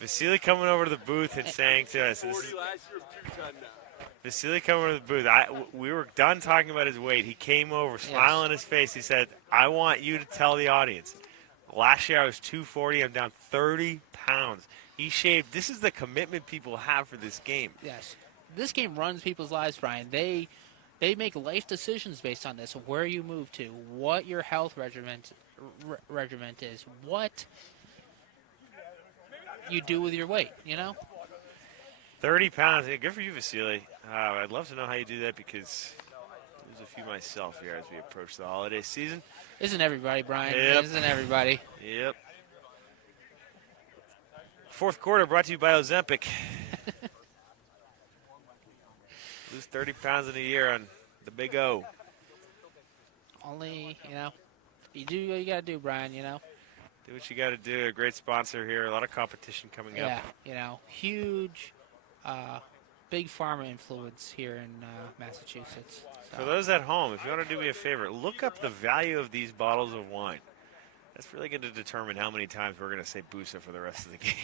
Vasily coming over to the booth and saying to us, 40 last year, 210 now. Vasily coming over to the booth. We were done talking about his weight. He came over, smile on his face. He said, I want you to tell the audience. Last year I was 240. I'm down 30 pounds. He shaved. This is the commitment people have for this game. Yes. This game runs people's lives, Brian. They make life decisions based on this. Where you move to, what your health regiment is, what you do with your weight, 30 pounds. Yeah, good for you, Vasily. I'd love to know how you do that because there's a few myself here as we approach the holiday season. Isn't everybody, Brian? Yep. Isn't everybody? Yep. Fourth quarter brought to you by Ozempic. Lose 30 pounds in a year on the Big O. only, you do what you got to do, Brian, Do what you got to do. A great sponsor here. A lot of competition coming up. Yeah, huge, big pharma influence here in Massachusetts. So. For those at home, if you want to do me a favor, look up the value of these bottles of wine. That's really going to determine how many times we're going to say Boosa for the rest of the game.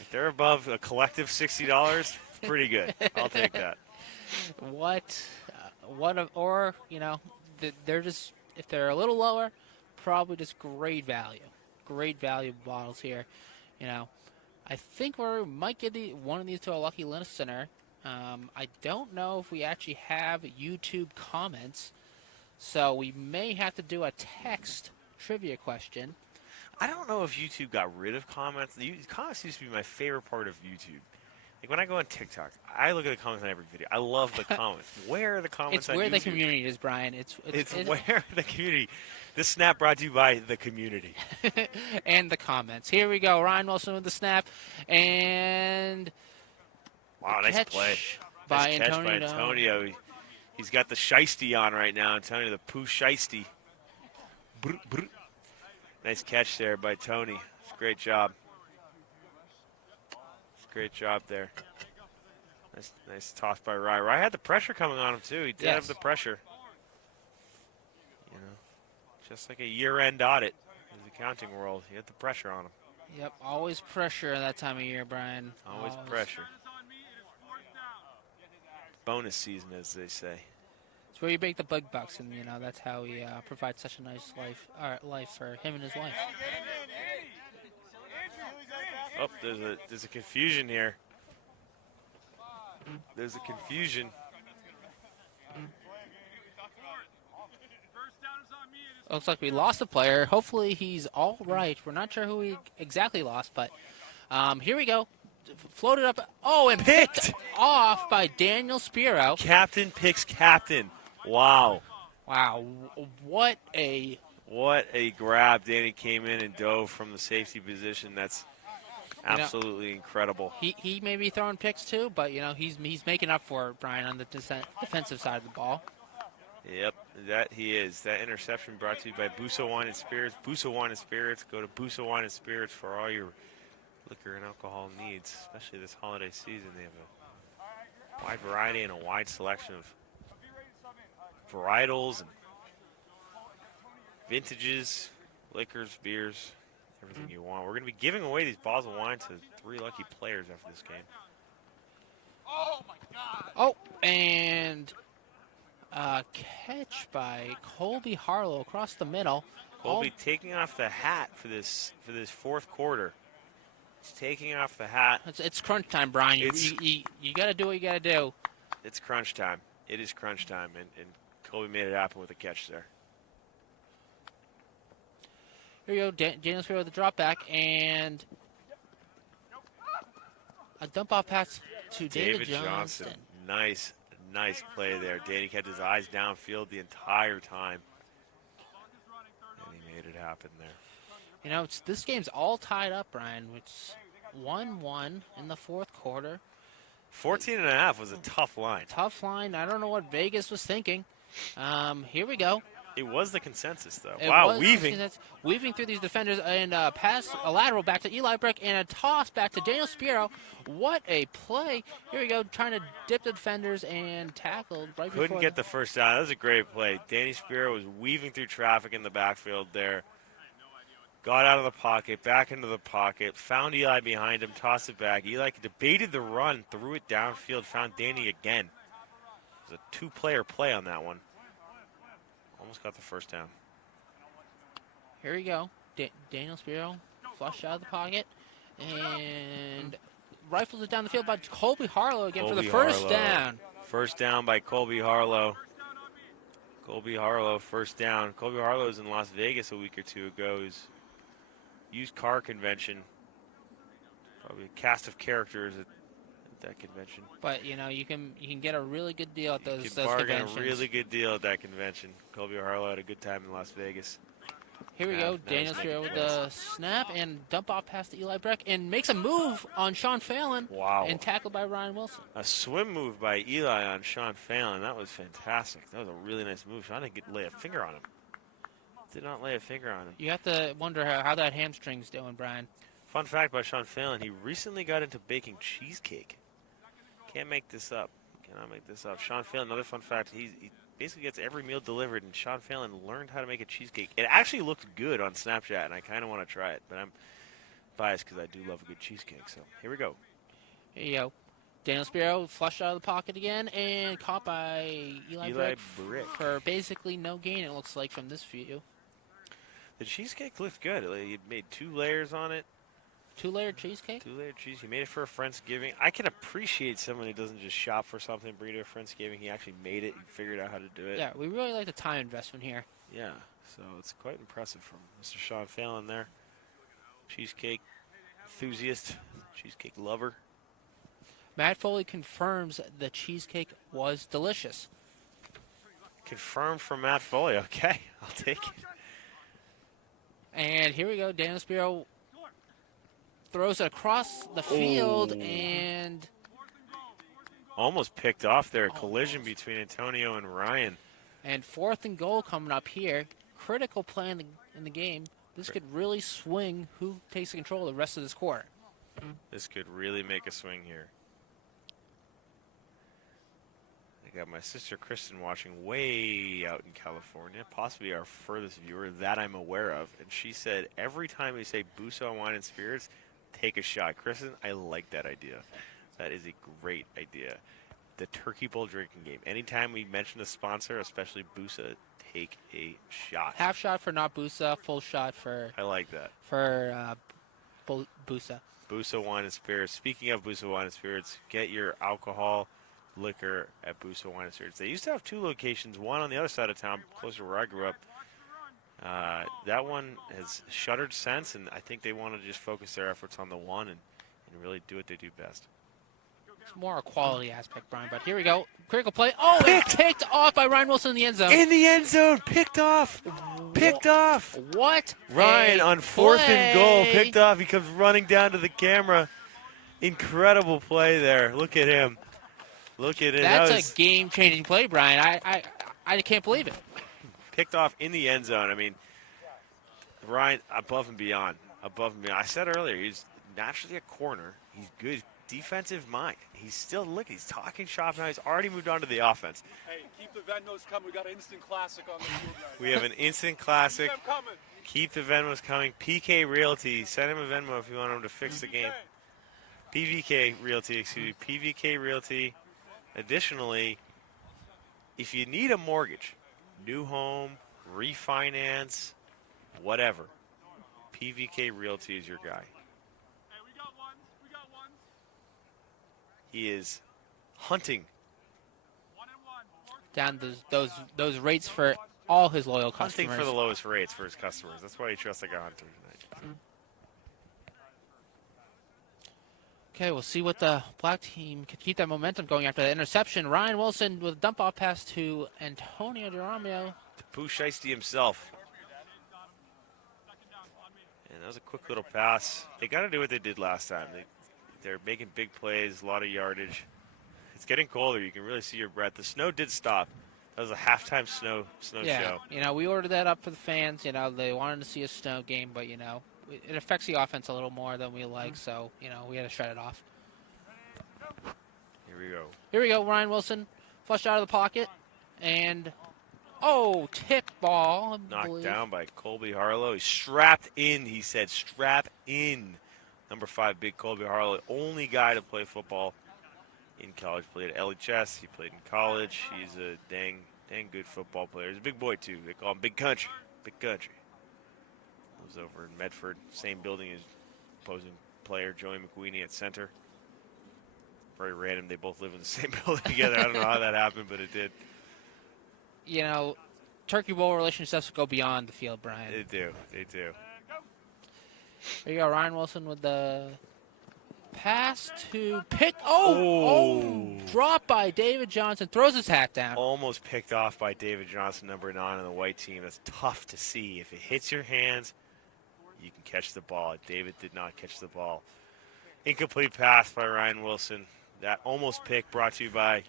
If they're above a collective $60, pretty good. I'll take that. They're just, if they're a little lower, probably just great value. Great value bottles here. I think we might get one of these to a lucky listener. I don't know if we actually have YouTube comments, so we may have to do a text trivia question. I don't know if YouTube got rid of comments. Comments used to be my favorite part of YouTube. Like when I go on TikTok, I look at the comments on every video. I love the comments. Where are the comments on YouTube? It's where the community is, Brian. It's where the community. This snap brought to you by the community. And the comments. Here we go. Ryan Wilson with the snap. And wow, nice play. By nice catch by Antonio. He's got the shiesty on right now. Antonio, the poo shiesty. Brr, brr. Nice catch there by Tony. It's a great job. Great job there. Nice toss by Rye. Rye had the pressure coming on him, too. He did have the pressure. Just like a year-end audit in the accounting world. He had the pressure on him. Yep, always pressure that time of year, Brian. Always pressure. Bonus season, as they say. It's where you make the big bucks, and, that's how he provides such a nice life for him and his wife. Oh, there's a confusion here. There's a confusion. Looks like we lost a player. Hopefully he's all right. We're not sure who we exactly lost, but here we go. Floated up. Oh, and picked off by Daniel Spiro. Captain picks captain. Wow. Wow. What a grab. Danny came in and dove from the safety position. That's absolutely incredible. He may be throwing picks too, but he's making up for it, Brian, on the defensive side of the ball. Yep, that he is. That interception brought to you by Boosa Wine and Spirits. Boosa Wine and Spirits. Go to Boosa Wine and Spirits for all your liquor and alcohol needs, especially this holiday season. They have a wide variety and a wide selection of varietals and vintages, liquors, beers, everything you want. We're going to be giving away these bottles of wine to 3 lucky players after this game. Oh, my God. Oh, and catch by Colby Harlow across the middle. Colby taking off the hat for this fourth quarter. He's taking off the hat. It's crunch time, Brian. You got to do what you got to do. It's crunch time. It is crunch time, and Colby made it happen with a catch there. Here you go, Daniel Spiro with the drop back, and a dump off pass to David Johnston. Nice play there. Danny kept his eyes downfield the entire time, and he made it happen there. This game's all tied up, Brian. It's 1-1 in the fourth quarter. 14.5 was a tough line. Tough line. I don't know what Vegas was thinking. Here we go. It was the consensus, though. Wow, weaving through these defenders, and pass a lateral back to Eli Brick, and a toss back to Daniel Spiro. What a play. Here we go, trying to dip the defenders and tackled right before. Couldn't get the first down. That was a great play. Danny Spiro was weaving through traffic in the backfield there. Got out of the pocket, back into the pocket, found Eli behind him, tossed it back. Eli debated the run, threw it downfield, found Danny again. It was a two-player play on that one. Almost got the first down. Here we go. Daniel Spiro flushed out of the pocket and rifles it down the field by Colby Harlow again for the first down. First down by Colby Harlow. Colby Harlow, first down. Colby Harlow was in Las Vegas a week or two ago. His used car convention. Probably a cast of characters at that convention. But you can get a really good deal at those bargain conventions. A really good deal at that convention. Colby Harlow had a good time in Las Vegas. Here we go. Daniel Spiro with the snap and dump off past to Eli Breck and makes a move on Sean Phelan. Wow. And tackled by Ryan Wilson. A swim move by Eli on Sean Phelan. That was fantastic. That was a really nice move. Sean didn't lay a finger on him. Did not lay a finger on him. You have to wonder how that hamstring's doing, Brian. Fun fact about Sean Phelan, he recently got into baking cheesecake. Can't make this up. Cannot make this up. Sean Phelan, another fun fact, he basically gets every meal delivered, and Sean Phelan learned how to make a cheesecake. It actually looked good on Snapchat, and I kind of want to try it, but I'm biased because I do love a good cheesecake. So here we go. Here you go. Daniel Spiro flushed out of the pocket again and caught by Eli Brick for basically no gain, it looks like, from this view. The cheesecake looked good. He made 2 layers on it. 2-layer cheesecake? 2-layer cheese. He made it for a Friendsgiving. I can appreciate someone who doesn't just shop for something, bring it to a Friendsgiving. He actually made it. He figured out how to do it. Yeah, we really like the time investment here. Yeah, so it's quite impressive from Mr. Sean Phelan there. Cheesecake enthusiast, cheesecake lover. Matt Foley confirms the cheesecake was delicious. Confirmed from Matt Foley. Okay, I'll take it. And here we go. Daniel Spiro throws it across the field and almost picked off there. A collision between Antonio and Ryan. And 4th and goal coming up here. Critical play in the game. This could really swing who takes the control of the rest of this quarter. This could really make a swing here. I got my sister Kristen watching way out in California, possibly our furthest viewer that I'm aware of. And she said, every time we say Buso Wine and Spirits, take a shot. Kristen, I like that idea. That is a great idea. The Turkey Bowl drinking game. Anytime we mention a sponsor, especially Busa, take a shot. Half shot for not Busa, full shot for. I like that. For Busa. Busa Wine and Spirits. Speaking of Busa Wine and Spirits, get your alcohol, liquor at Busa Wine and Spirits. They used to have 2 locations, one on the other side of town, closer to where I grew up. That one has shuttered since, and I think they want to just focus their efforts on the one and really do what they do best. It's more a quality aspect, Brian, but here we go. Critical play. Oh, picked off by Ryan Wilson in the end zone. In the end zone. Picked off. Picked off. What? Ryan on 4th and goal. Picked off. He comes running down to the camera. Incredible play there. Look at him. Look at it. That's a game-changing play, Brian. I can't believe it. Picked off in the end zone. I mean, Ryan, above and beyond. Above and beyond. I said earlier, he's naturally a corner. He's good defensive mind. He's still, he's talking shop now. He's already moved on to the offense. Hey, keep the Venmos coming. We got an instant classic on the field, guys. We have an instant classic. Keep them coming. Keep the Venmos coming. PK Realty. Send him a Venmo if you want him to fix the game. PVK Realty, excuse me. PVK Realty. Additionally, if you need a mortgage, new home, refinance, whatever, PVK Realty is your guy. Hey, we got one. He is hunting. 1-1. Down those rates for all his loyal customers. Hunting for the lowest rates for his customers. That's why he trusts like a hunter tonight. Okay, we'll see what the black team can keep that momentum going after that interception. Ryan Wilson with a dump-off pass to Antonio DeRomeo. To Pooh Shiesty himself. And that was a quick little pass. They got to do what they did last time. They're making big plays, a lot of yardage. It's getting colder. You can really see your breath. The snow did stop. That was a halftime snow show. We ordered that up for the fans. They wanted to see a snow game, but, it affects the offense a little more than we like, so, we had to shut it off. Here we go. Ryan Wilson flushed out of the pocket, and, tip ball. Knocked down by Colby Harlow. He's strapped in, he said. Strap in. Number 5, big Colby Harlow. Only guy to play football in college. Played at LHS. He played in college. He's a dang good football player. He's a big boy, too. They call him Big Country. Big Country. Lives over in Medford. Same building as opposing player Joey McWeeny at center. Very random. They both live in the same building together. I don't know how that happened, but it did. Turkey Bowl relationships go beyond the field, Brian. They do. There you go, Ryan Wilson with the Pass to pick. Oh, drop by David Johnson. Throws his hat down. Almost picked off by David Johnson, number 9 on the white team. That's tough to see. If it hits your hands, you can catch the ball. David did not catch the ball. Incomplete pass by Ryan Wilson. That almost pick brought to you by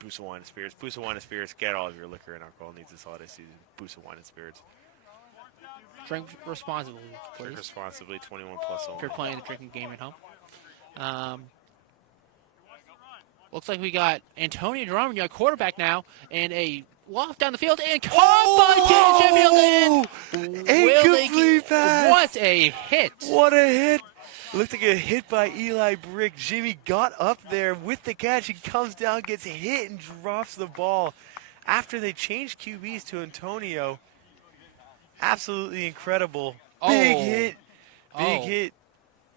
Busa Wine and Spirits. Busa Wine and Spirits. Get all of your liquor and alcohol needs this holiday season. Busa Wine and Spirits. Drink responsibly, please. Drink responsibly, 21 plus only. If you're playing the drinking game at home. Looks like we got Antonio Drummond, your quarterback now, and a loft down the field, and caught by James Sheffield. Incomplete pass. What a hit. What a hit. Looked like a hit by Eli Brick. Jimmy got up there with the catch. He comes down, gets hit, and drops the ball. After they changed QBs to Antonio, absolutely incredible. Big hit. Big hit.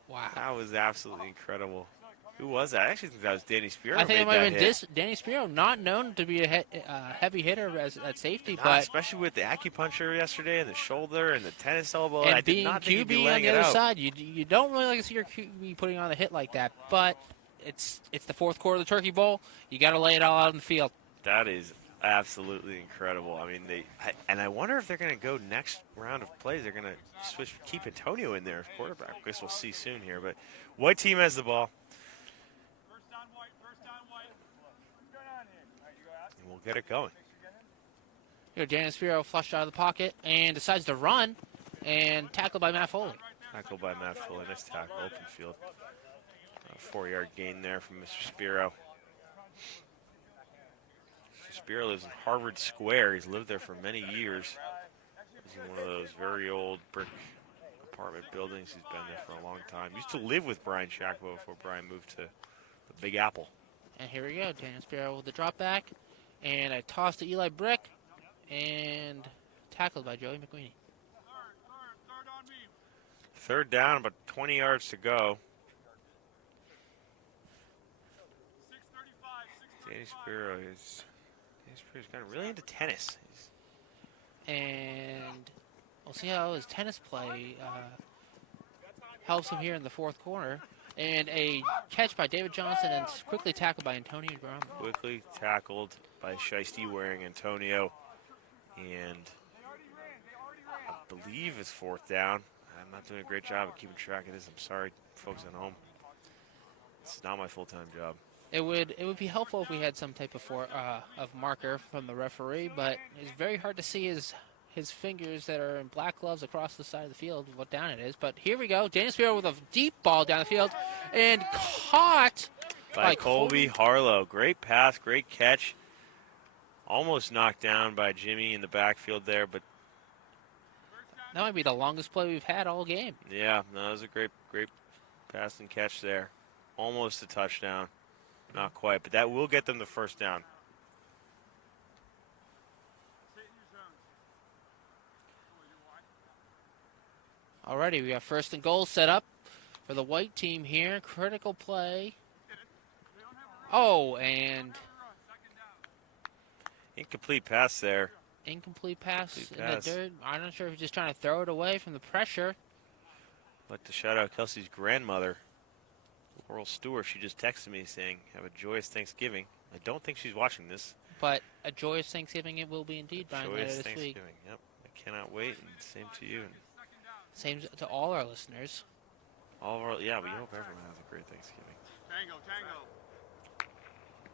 Wow. That was absolutely incredible. Who was that? I actually think that was Danny Spiro. I think it might have been Danny Spiro, not known to be a heavy hitter at safety, but especially with the acupuncture yesterday and the shoulder and the tennis elbow. And I being did not think he'd be QB on laying the it other out. side, you don't really like to see your QB putting on a hit like that. But it's the fourth quarter of the Turkey Bowl. You got to lay it all out on the field. That is absolutely incredible. I mean, I wonder if they're going to go next round of plays. They're going to keep Antonio in there as quarterback. I guess we'll see soon here. But white team has the ball. And we'll get it going. Here, Daniel Spiro flushed out of the pocket and decides to run and tackled by Matt Foley. Tackled by Matt Foley. Nice tackle, open field. 4-yard gain there from Mr. Spiro. Mr. Spiro lives in Harvard Square. He's lived there for many years. He's in one of those very old brick apartment buildings. He's been there for a long time. Used to live with Brian Shacbo before Brian moved to the Big Apple. And here we go, Daniel Spiro with the drop back. And a toss to Eli Brick. And tackled by Joey McQueenie. Third down, about 20 yards to go. Danny Spiro is kind of really into tennis. And we'll see how his tennis play helps him here in the fourth quarter. And a catch by David Johnson and quickly tackled by Antonio Drummond. Quickly tackled by Shiesty wearing Antonio. And I believe it's fourth down. I'm not doing a great job of keeping track of this. I'm sorry, folks at home. It's not my full-time job. It would be helpful if we had some type of marker from the referee, but it's very hard to see his fingers that are in black gloves across the side of the field, what down it is. But here we go. Daniel Spiro with a deep ball down the field and caught by Colby Harlow. Great pass, great catch. Almost knocked down by Jimmy in the backfield there, but that might be the longest play we've had all game. Yeah, no, that was a great pass and catch there. Almost a touchdown. Not quite, but that will get them the first down. Alrighty, we got first and goal set up for the white team here. Critical play. Oh, and incomplete pass there. Incomplete pass in the dirt. I'm not sure if he's just trying to throw it away from the pressure. I'd like to shout out Kelsey's grandmother, Laurel Stewart. She just texted me saying, have a joyous Thanksgiving. I don't think she's watching this. But a joyous Thanksgiving it will be indeed, Brian, later this Thanksgiving. Week. Yep, I cannot wait, and same to you. Same to all our listeners. We hope everyone has a great Thanksgiving. Tango.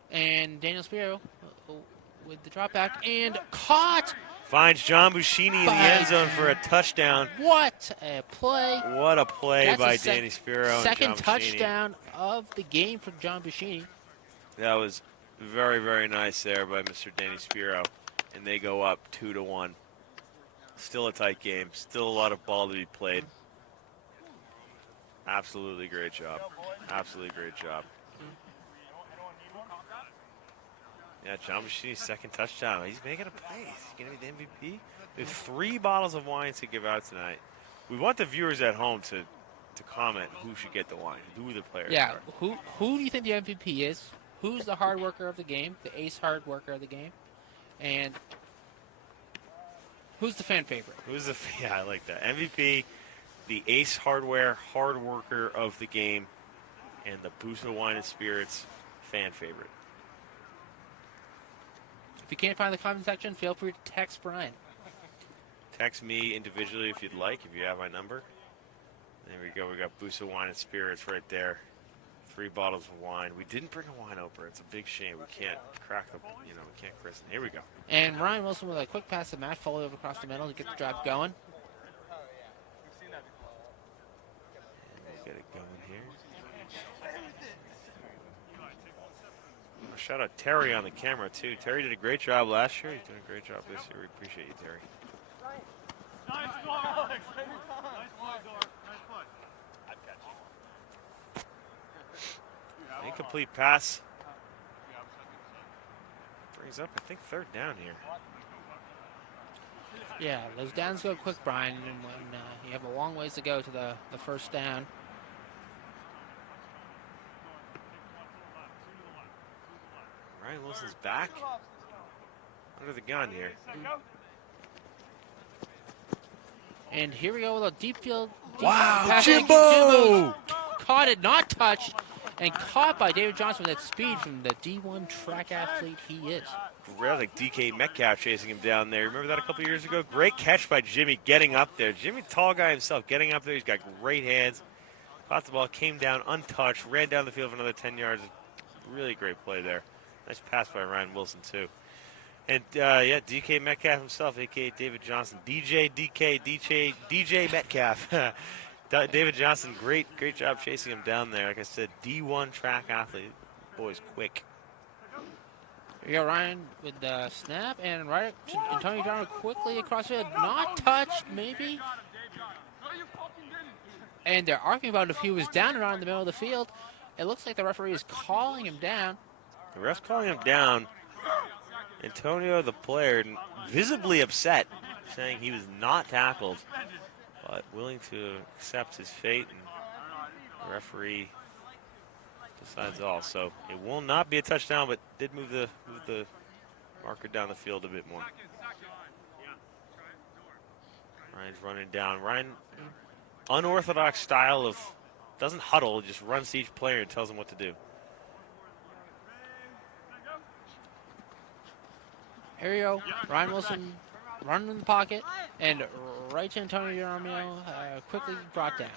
And Daniel Spiro with the drop back and caught. Finds John Buscini in the end zone for a touchdown. What a play. What a play by Danny Spiro. Second and John touchdown of the game from John Buscini. That was very, very nice there by Mr. Danny Spiro. And they go up 2-1. Still a tight game. Still a lot of ball to be played. Absolutely great job. Absolutely great job. Yeah, John Buscini's second touchdown. He's making a play. He's going to be the MVP. We have 3 bottles of wine to give out tonight. We want the viewers at home to comment who should get the wine, who the players are. Who do you think the MVP is? Who's the hard worker of the game, the ace hard worker of the game? And who's the fan favorite? I like that. MVP, the ace hardware hard worker of the game, and the Busa Wine and Spirits fan favorite. If you can't find the comment section, feel free to text Brian. Text me individually if you'd like, if you have my number. There we go. We got Busa Wine and Spirits right there. 3 bottles of wine. We didn't bring a wine opener. It's a big shame. We can't crack the, we can't christen. Here we go. And Ryan Wilson with a quick pass to Matt Foley over across the middle to get the drive going. And we'll get it going here. Shout out Terry on the camera, too. Terry did a great job last year. He's doing a great job this year. We appreciate you, Terry. Nice one, Alex. Nice one, Dor. Nice push. I'd catch you. Incomplete pass. Brings up, I think, 3rd down here. Yeah, those downs go quick, Brian, and when you have a long ways to go to the first down. Ryan Wilson's back. Under the gun here. And here we go with a deep field. Wow, pass. Jimbo! Caught it, not touched, and caught by David Johnson with that speed from the D1 track athlete he is. Really like DK Metcalf chasing him down there. Remember that a couple years ago? Great catch by Jimmy getting up there. Jimmy, tall guy himself, getting up there. He's got great hands. Caught the ball, came down untouched, ran down the field for another 10 yards. Really great play there. Nice pass by Ryan Wilson, too. And, yeah, DK Metcalf himself, a.k.a. David Johnson. DJ Metcalf. David Johnson, great job chasing him down there. Like I said, D1 track athlete. Boy's quick. We got Ryan with the snap, and right to Antonio Brown quickly across the field. Not touched, maybe. And they're arguing about if he was down or not in the middle of the field. It looks like the referee is calling him down. The ref's calling him down. Antonio, the player, visibly upset, saying he was not tackled, but willing to accept his fate, and the referee decides all. So it will not be a touchdown, but did move the marker down the field a bit more. Ryan's running down. Ryan, unorthodox style of, doesn't huddle, just runs to each player and tells them what to do. Here we go. Ryan Wilson running in the pocket, and right to Antonio Romeo, quickly brought down.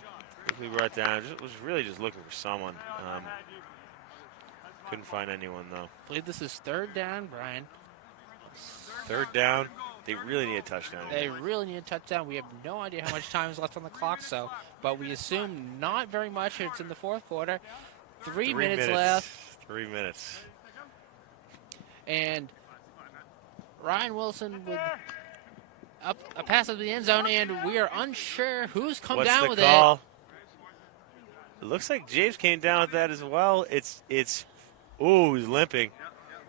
Quickly brought down. Was really just looking for someone. Couldn't find anyone, though. I believe this is 3rd down, Brian. 3rd down. They really need a touchdown. They really need a touchdown. We have no idea how much time is left on the clock, but we assume not very much. It's in the 4th quarter. 3 minutes left. 3 minutes. And Ryan Wilson with a pass to the end zone, and we are unsure who's come down with it. It looks like James came down with that as well. It's he's limping.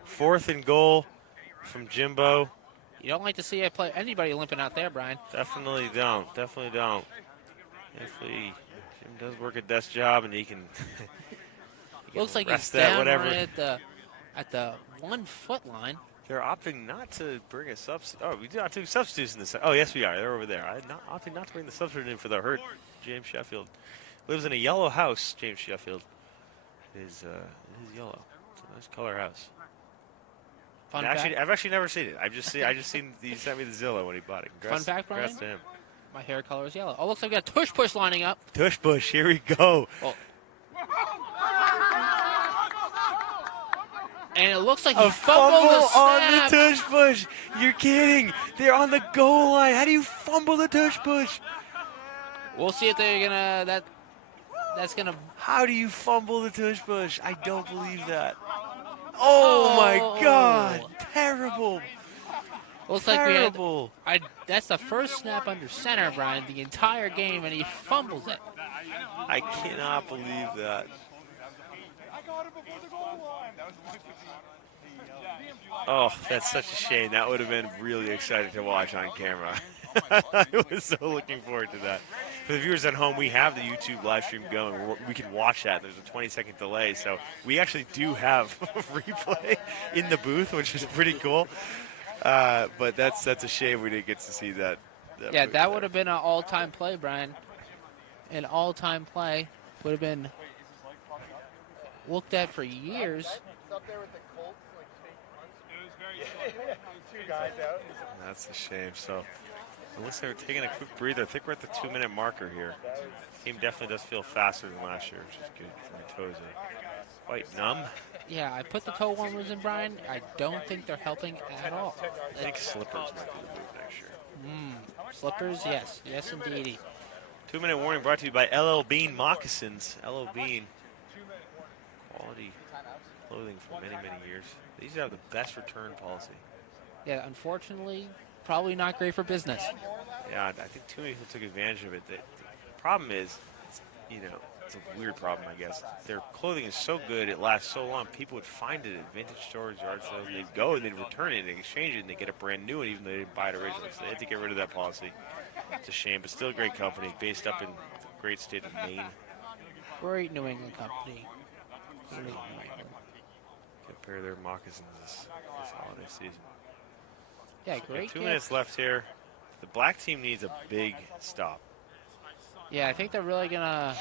4th and goal from Jimbo. You don't like to see anybody limping out there, Brian. Definitely don't. Definitely don't. Hopefully, Jim does work a desk job, and he can. Looks like he's down right at the 1 foot line. They're opting not to bring a substitute. Oh, we do not do substitutes in this. Oh, yes, we are. They're over there. I'm opting not to bring the substitute in for the hurt James Sheffield. Lives in a yellow house, James Sheffield. It is yellow. It's a nice color house. I've actually never seen it. I've just seen he sent me the Zillow when he bought it. Fun fact, Brian? Congrats to him. My hair color is yellow. Oh, looks like we got Tush Push lining up. Tush Push, here we go. Oh. And it looks like he fumbled the snap. On the Tush Push. You're kidding. They're on the goal line. How do you fumble the Tush Push? We'll see if they're gonna that's gonna. How do you fumble the Tush Push? I don't believe that. Oh my God! Terrible. Looks Terrible. like that's the first snap under center, Brian, the entire game, and he fumbles it. I cannot believe that. Oh, that's such a shame. That would have been really exciting to watch on camera. I was so looking forward to that. For the viewers at home, we have the YouTube live stream going. We can watch that. There's a 20-second delay, so we actually do have a replay in the booth, which is pretty cool. But that's a shame we didn't get to see that. Yeah, that would have been an all-time play, Brian. An all-time play would have been looked at for years. That's a shame. So, it looks like we're taking a quick breather. I think we're at the 2-minute marker here. Game definitely does feel faster than last year, which is good for my toes. Quite numb. Yeah, I put the toe warmers in, Brian. I don't think they're helping at all. I think slippers might be the move next year. Slippers, yes. Yes, indeedy. 2-minute warning brought to you by LL Bean Moccasins. LL Bean. Quality clothing for many, many years. These have the best return policy. Yeah, unfortunately, probably not great for business. Yeah, I think too many people took advantage of it. The problem is, it's a weird problem, I guess. Their clothing is so good, it lasts so long. People would find it at vintage stores, yard sales, and they'd go and they'd return it and exchange it and they get a brand new one even though they didn't buy it originally. So they had to get rid of that policy. It's a shame, but still a great company based up in the great state of Maine. Great New England company. Great New England. Compare their moccasins this holiday season. Yeah, great. 2 minutes left here. The black team needs a big stop. Yeah, I think they're really going to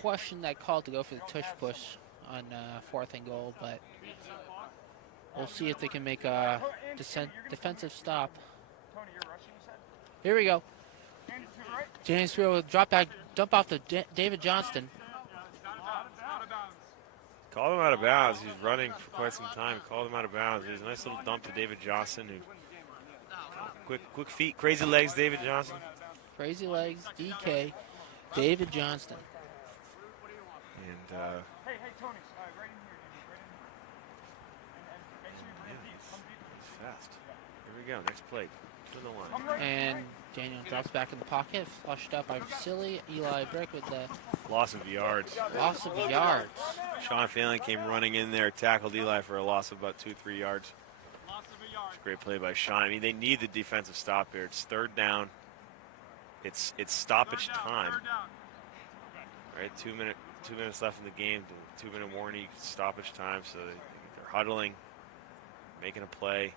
question that call to go for the tush push on 4th and goal, but we'll see if they can make a defensive stop. Here we go. James Spear will drop back, dump off to David Johnston. Called him out of bounds. He's running for quite some time. Called him out of bounds. There's a nice little dump to David Johnston. Quick feet, crazy legs, David Johnston. Crazy legs, DK, David Johnston. And he's fast. Here we go. Next play. To the line. And Daniel drops back in the pocket, flushed up by Vasily. Eli Brick with the loss of yards. Loss of yards. Sean Phelan came running in there, tackled Eli for a loss of about 2-3 yards. It's a great play by Sean. I mean, they need the defensive stop here. It's 3rd down. It's stoppage time. Right, 2 minutes left in the game. The 2-minute warning, stoppage time. So they're huddling, making a play.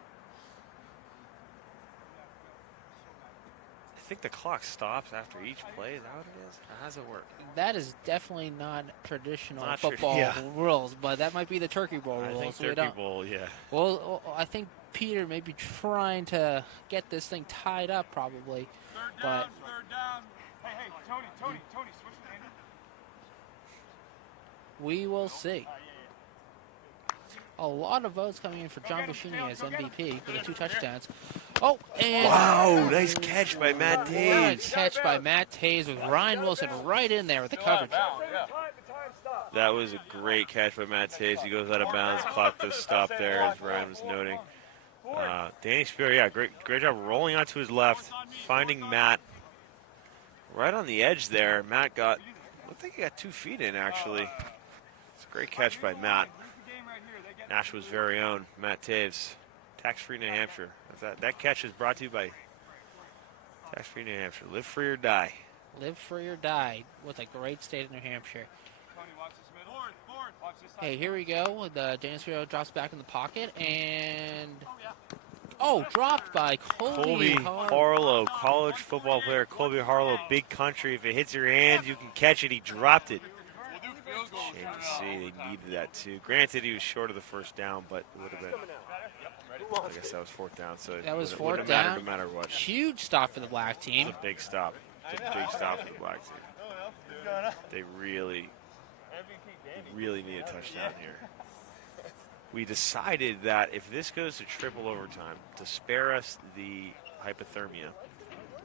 I think the clock stops after each play. Is that what it is? How does it work? That is definitely not traditional Not football rules, but that might be the Turkey Bowl rules. I think Turkey Bowl, yeah. Well, I think Peter may be trying to get this thing tied up probably. Third But down. Hey, Tony, switch with Andy. we will see. A lot of votes coming in for John Buschini as MVP for the 2 touchdowns. Oh, and Wow, nice catch by Matt nice Taves. catch by Matt Taves with Ryan Wilson right in there with the coverage. That was a great catch by Matt Taves. He goes out of bounds, clock does stop there, as Ryan was noting. Danny Spear, yeah, great job rolling out to his left, finding Matt right on the edge there. Matt looked like he got 2 feet in, actually. It's a great catch by Matt. Nashua's very own, Matt Taves. Tax-free New Hampshire. That catch is brought to you by Tax-free New Hampshire. Live free or die. Live free or die with a great state of New Hampshire. Hey, here we go. The Daniel Spear drops back in the pocket and dropped by Colby Harlow, college football player. Colby Harlow, big country. If it hits your hand, you can catch it. He dropped it. Shame to see. They needed that too. Granted, he was short of the 1st down, but it would have been. I guess that was 4th down. So that was 4th down. down. No matter what. Huge stop for the black team. It's a big stop. It's a big stop for the black team. They really need a touchdown here. We decided that if this goes to triple overtime, to spare us the hypothermia,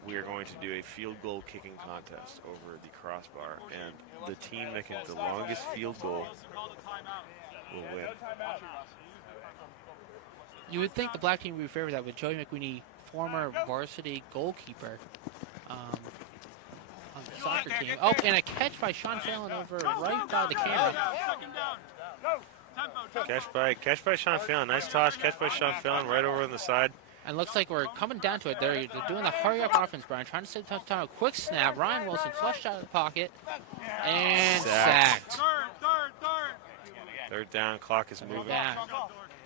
we are going to do a field goal kicking contest over the crossbar, and the team that can the longest field goal will win. You would think the black team would be favored that with Joey McWeeny, former varsity goalkeeper on the soccer team. Oh, and a catch by Sean Phelan over right by the camera. Catch by Sean Phelan. Nice toss. Catch by Sean Phelan right over on the side. And looks like we're coming down to it. They're doing the hurry-up offense, Brian. Trying to save touchdown. A quick snap. Ryan Wilson flushed out of the pocket. And sacked. 3rd down. Clock is moving. Down.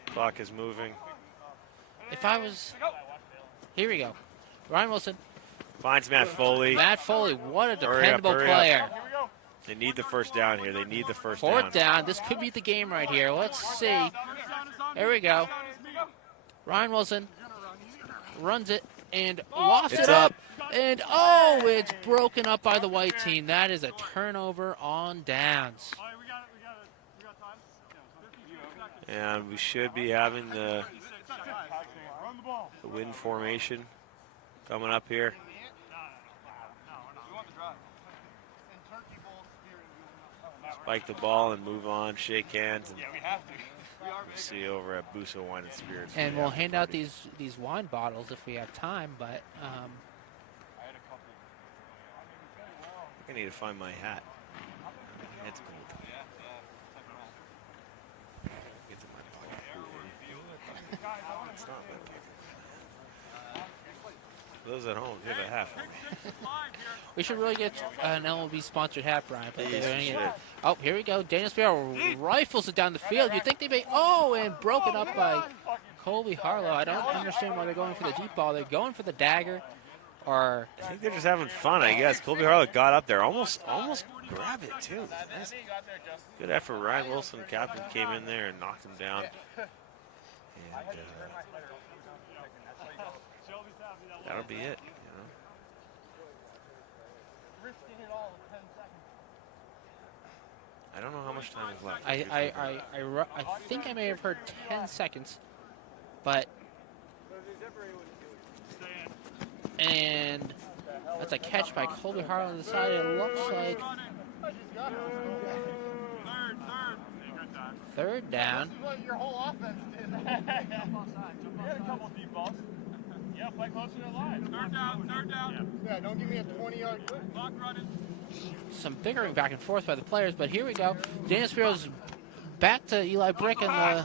Clock is moving. Here we go. Ryan Wilson. Finds Matt Foley. Matt Foley, what a dependable player. They need the first down here. They need the first Fourth down. This could be the game right here. Let's see. There we go. Ryan Wilson runs it and lofts it up. And, oh, it's broken up by the white team. That is a turnover on downs. And we should be having the win formation coming up here. Spike the ball and move on, shake hands, and we'll see you over at Busa Wine and Spirits. And we'll hand out these wine bottles if we have time, but I need to find my hat. It's cold. It's in my pocket. It's not my pocket. For those at home, give a hat for me. we should really get an MLB sponsored hat, Brian. But Yes, we should. Oh, here we go. Daniel Sparrow rifles it down the field. You think they may? Oh, and broken up by Colby Harlow. I don't understand why they're going for the deep ball. They're going for the dagger, or I think they're just having fun, I guess. Colby Harlow got up there, almost grabbed it too. Nice. Good effort. Ryan Wilson, captain, came in there and knocked him down. And that'll be it. I don't know how much time is left. I think I may have heard 10 seconds, but and that's a catch by Colby Harlow on the side. It looks like third down. This is what your whole offense did. You had a couple deep balls. Yeah, play closer to the line. Third down. Yeah, don't give me a 20-yard clock running. Some bickering back and forth by the players, but here we go. Daniel Sparrow's back to Eli Brick in the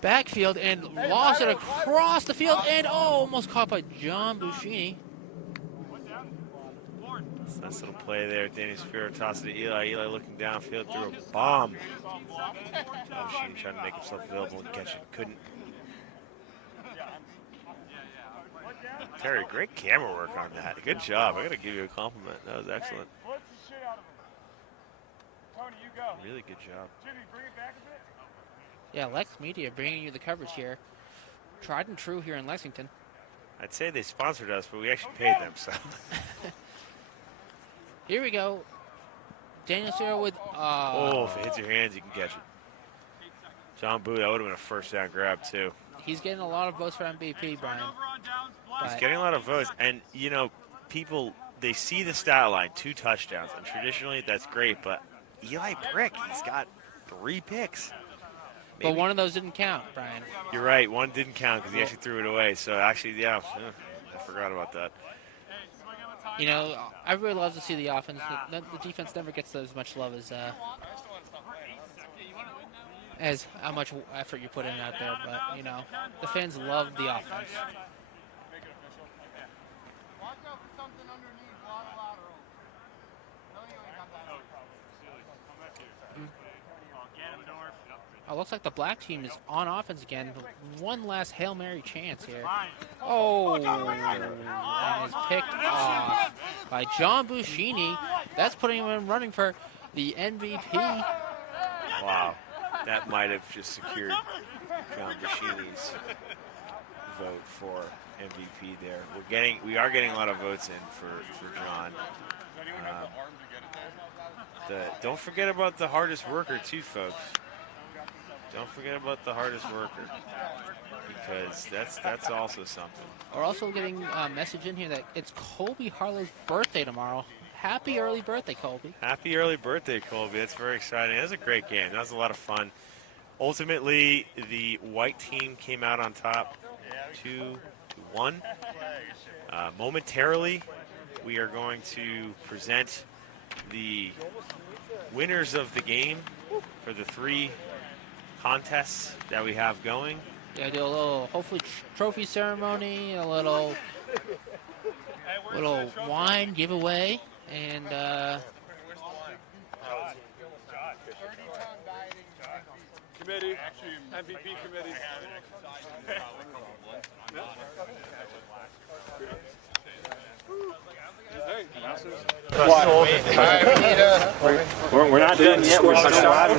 backfield and lost it across the field and almost caught by John Buscini. Nice little play there. Danny Spiro tosses it to Eli. Eli looking downfield through a bomb. Buscini trying to make himself available and catch it. Couldn't. Terry, great camera work on that. Good job. I got to give you a compliment. That was excellent. Really good job. Yeah, LexMedia bringing you the coverage here. Tried and true here in Lexington. I'd say they sponsored us, but we actually paid them, so. Here we go. Daniel Sparrow with... oh, if it hits your hands, you can catch it. John Boo, that would have been a first down grab, too. He's getting a lot of votes for MVP, Brian. He's getting a lot of votes. And, you know, people, they see the stat line, 2 touchdowns. And traditionally, that's great. But Eli Brick, he's got 3 picks. Maybe. But one of those didn't count, Brian. You're right. One didn't count because he actually threw it away. So, actually, yeah, I forgot about that. You know, I really love to see the offense. The defense never gets as much love as how much effort you put in out there. But, you know, the fans love the offense. Oh, looks like the black team is on offense again. One last Hail Mary chance here. Oh, and is picked off by John Buscini. That's putting him in running for the MVP. Wow, that might have just secured John Buscini's vote for MVP there. We are getting a lot of votes in for John. Don't forget about the hardest worker too, folks. Don't forget about the hardest worker, because that's also something. We're also getting a message in here that it's Colby Harlow's birthday tomorrow. Happy early birthday, Colby. Happy early birthday, Colby. That's very exciting. That was a great game. That was a lot of fun. Ultimately, the white team came out on top 2-1. Momentarily, we are going to present the winners of the game for the 3 contests that we have going. Yeah, do a little, hopefully, trophy ceremony, a little wine giveaway, and committee, MVP committee. Hey, We're not done yet. We're still having.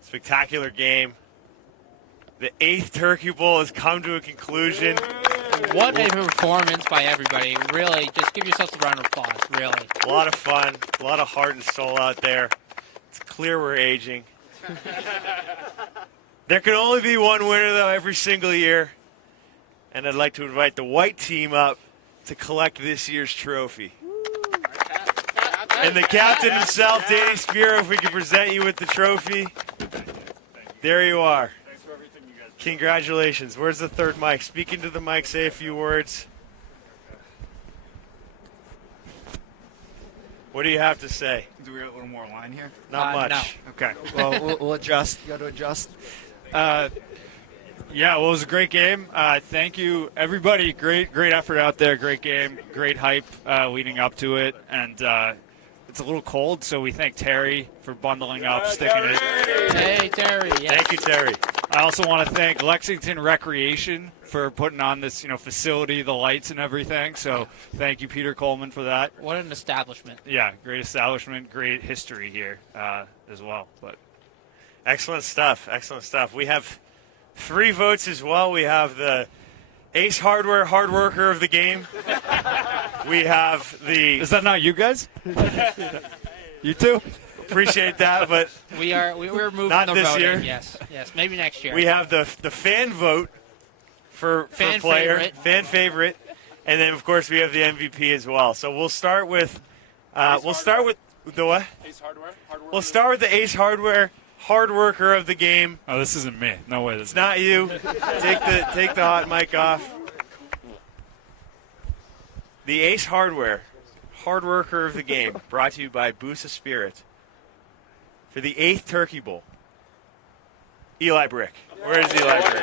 Spectacular game. The 8th Turkey Bowl has come to a conclusion. What a performance by everybody. Really, just give yourselves a round of applause, really. A lot of fun, a lot of heart and soul out there. It's clear we're aging. There can only be one winner, though, every single year. And I'd like to invite the white team up to collect this year's trophy. And the captain himself, Danny Spiro, if we could present you with the trophy. There you are. Thanks for everything, you guys. Congratulations. Where's the third mic? Speak into the mic, say a few words. What do you have to say? Do we have a little more line here? Not much. No. Okay. Well, we'll adjust. You got to adjust. Yeah, well, it was a great game. Thank you, everybody. Great effort out there. Great game. Great hype leading up to it. And it's a little cold, so we thank Terry for bundling up, sticking it. Hey, Terry. Yes. Thank you, Terry. I also want to thank Lexington Recreation for putting on this, facility, the lights and everything. So thank you, Peter Coleman, for that. What an establishment. Yeah, great establishment, great history here as well. But Excellent stuff. Excellent stuff. We have 3 votes as well. We have the Ace Hardware Hard Worker of the game. We have the... Is that not you guys? You too? Appreciate that, but we're moving not the this voting. year. Yes, maybe next year. We have the fan vote for Fan player, favorite. fan favorite, and then of course we have the MVP as well. So we'll start with the what? Ace Hardware. We'll start with the Ace Hardware Hard Worker of the game. Oh, this isn't me. No way. It's not you. Take the hot mic off. The Ace Hardware Hard Worker of the game, brought to you by Busa Spirit. For the 8th Turkey Bowl, Eli Brick. Where is Eli Brick?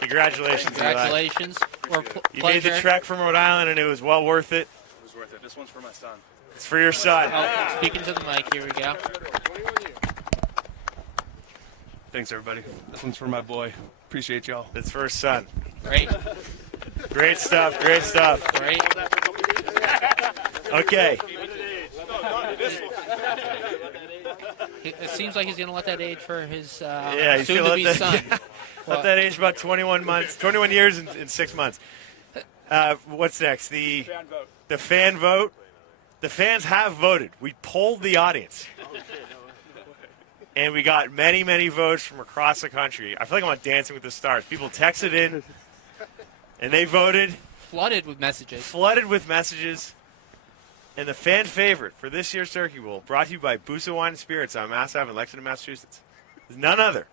Congratulations, Congratulations. Eli. You made the trek from Rhode Island, and it was well worth it. It was worth it. This one's for my son. It's for your son. Oh, speaking to the mic, here we go. Thanks, everybody. This one's for my boy. Appreciate y'all. It's for his son. Great. Great stuff. Great stuff. Great. Okay. It seems like he's going to let that age for his Yeah, he's gonna soon-to-be let son. let that age about 21 months, 21 years in 6 months. What's next? The fan vote. The fans have voted. We polled the audience. And we got many, many votes from across the country. I feel like I'm on Dancing with the Stars. People texted in, and they voted. Flooded with messages. Flooded with messages. And the fan favorite for this year's Turkey Bowl, brought to you by Busa Wine and Spirits on Mass Ave in Lexington, Massachusetts, is none other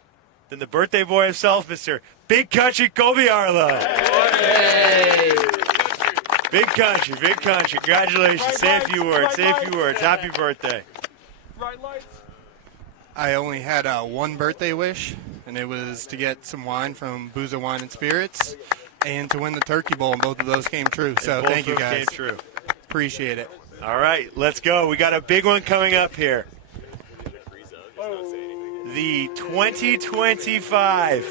than the birthday boy himself, Mr. Big Country Kobe Arlo. Hey. Big country, big country. Congratulations. Say a few words. Say a few words. Happy birthday. I only had one birthday wish, and it was to get some wine from Busa Wine and Spirits and to win the Turkey Bowl, and both of those came true. So thank you, guys. Came true. Appreciate it. All right, let's go. We got a big one coming up here. The 2025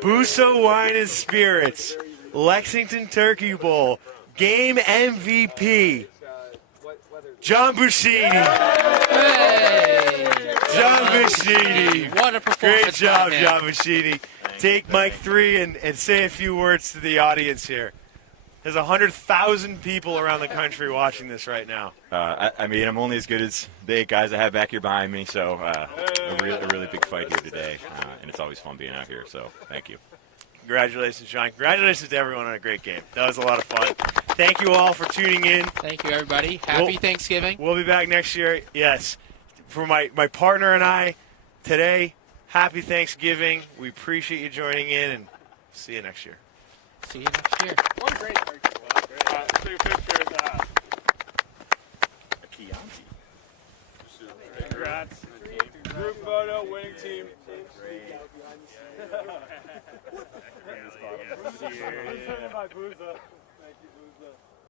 Busa Wine and Spirits Lexington Turkey Bowl Game MVP, John Buschini. Hey. John Buschini. What a performance. Great job, by him. John Buschini. Take mic 3 and say a few words to the audience here. There's 100,000 people around the country watching this right now. I mean, I'm only as good as the 8 guys I have back here behind me, so a really big fight here today, and it's always fun being out here, so thank you. Congratulations, John. Congratulations to everyone on a great game. That was a lot of fun. Thank you all for tuning in. Thank you, everybody. Happy Thanksgiving. We'll be back next year. Yes. For my partner and I today, happy Thanksgiving. We appreciate you joining in, and see you next year. See you next year. What a great Turkey Bowl. Take a picture. Congrats. Group photo, winning team. Presented by Busa. Thank you, Busa.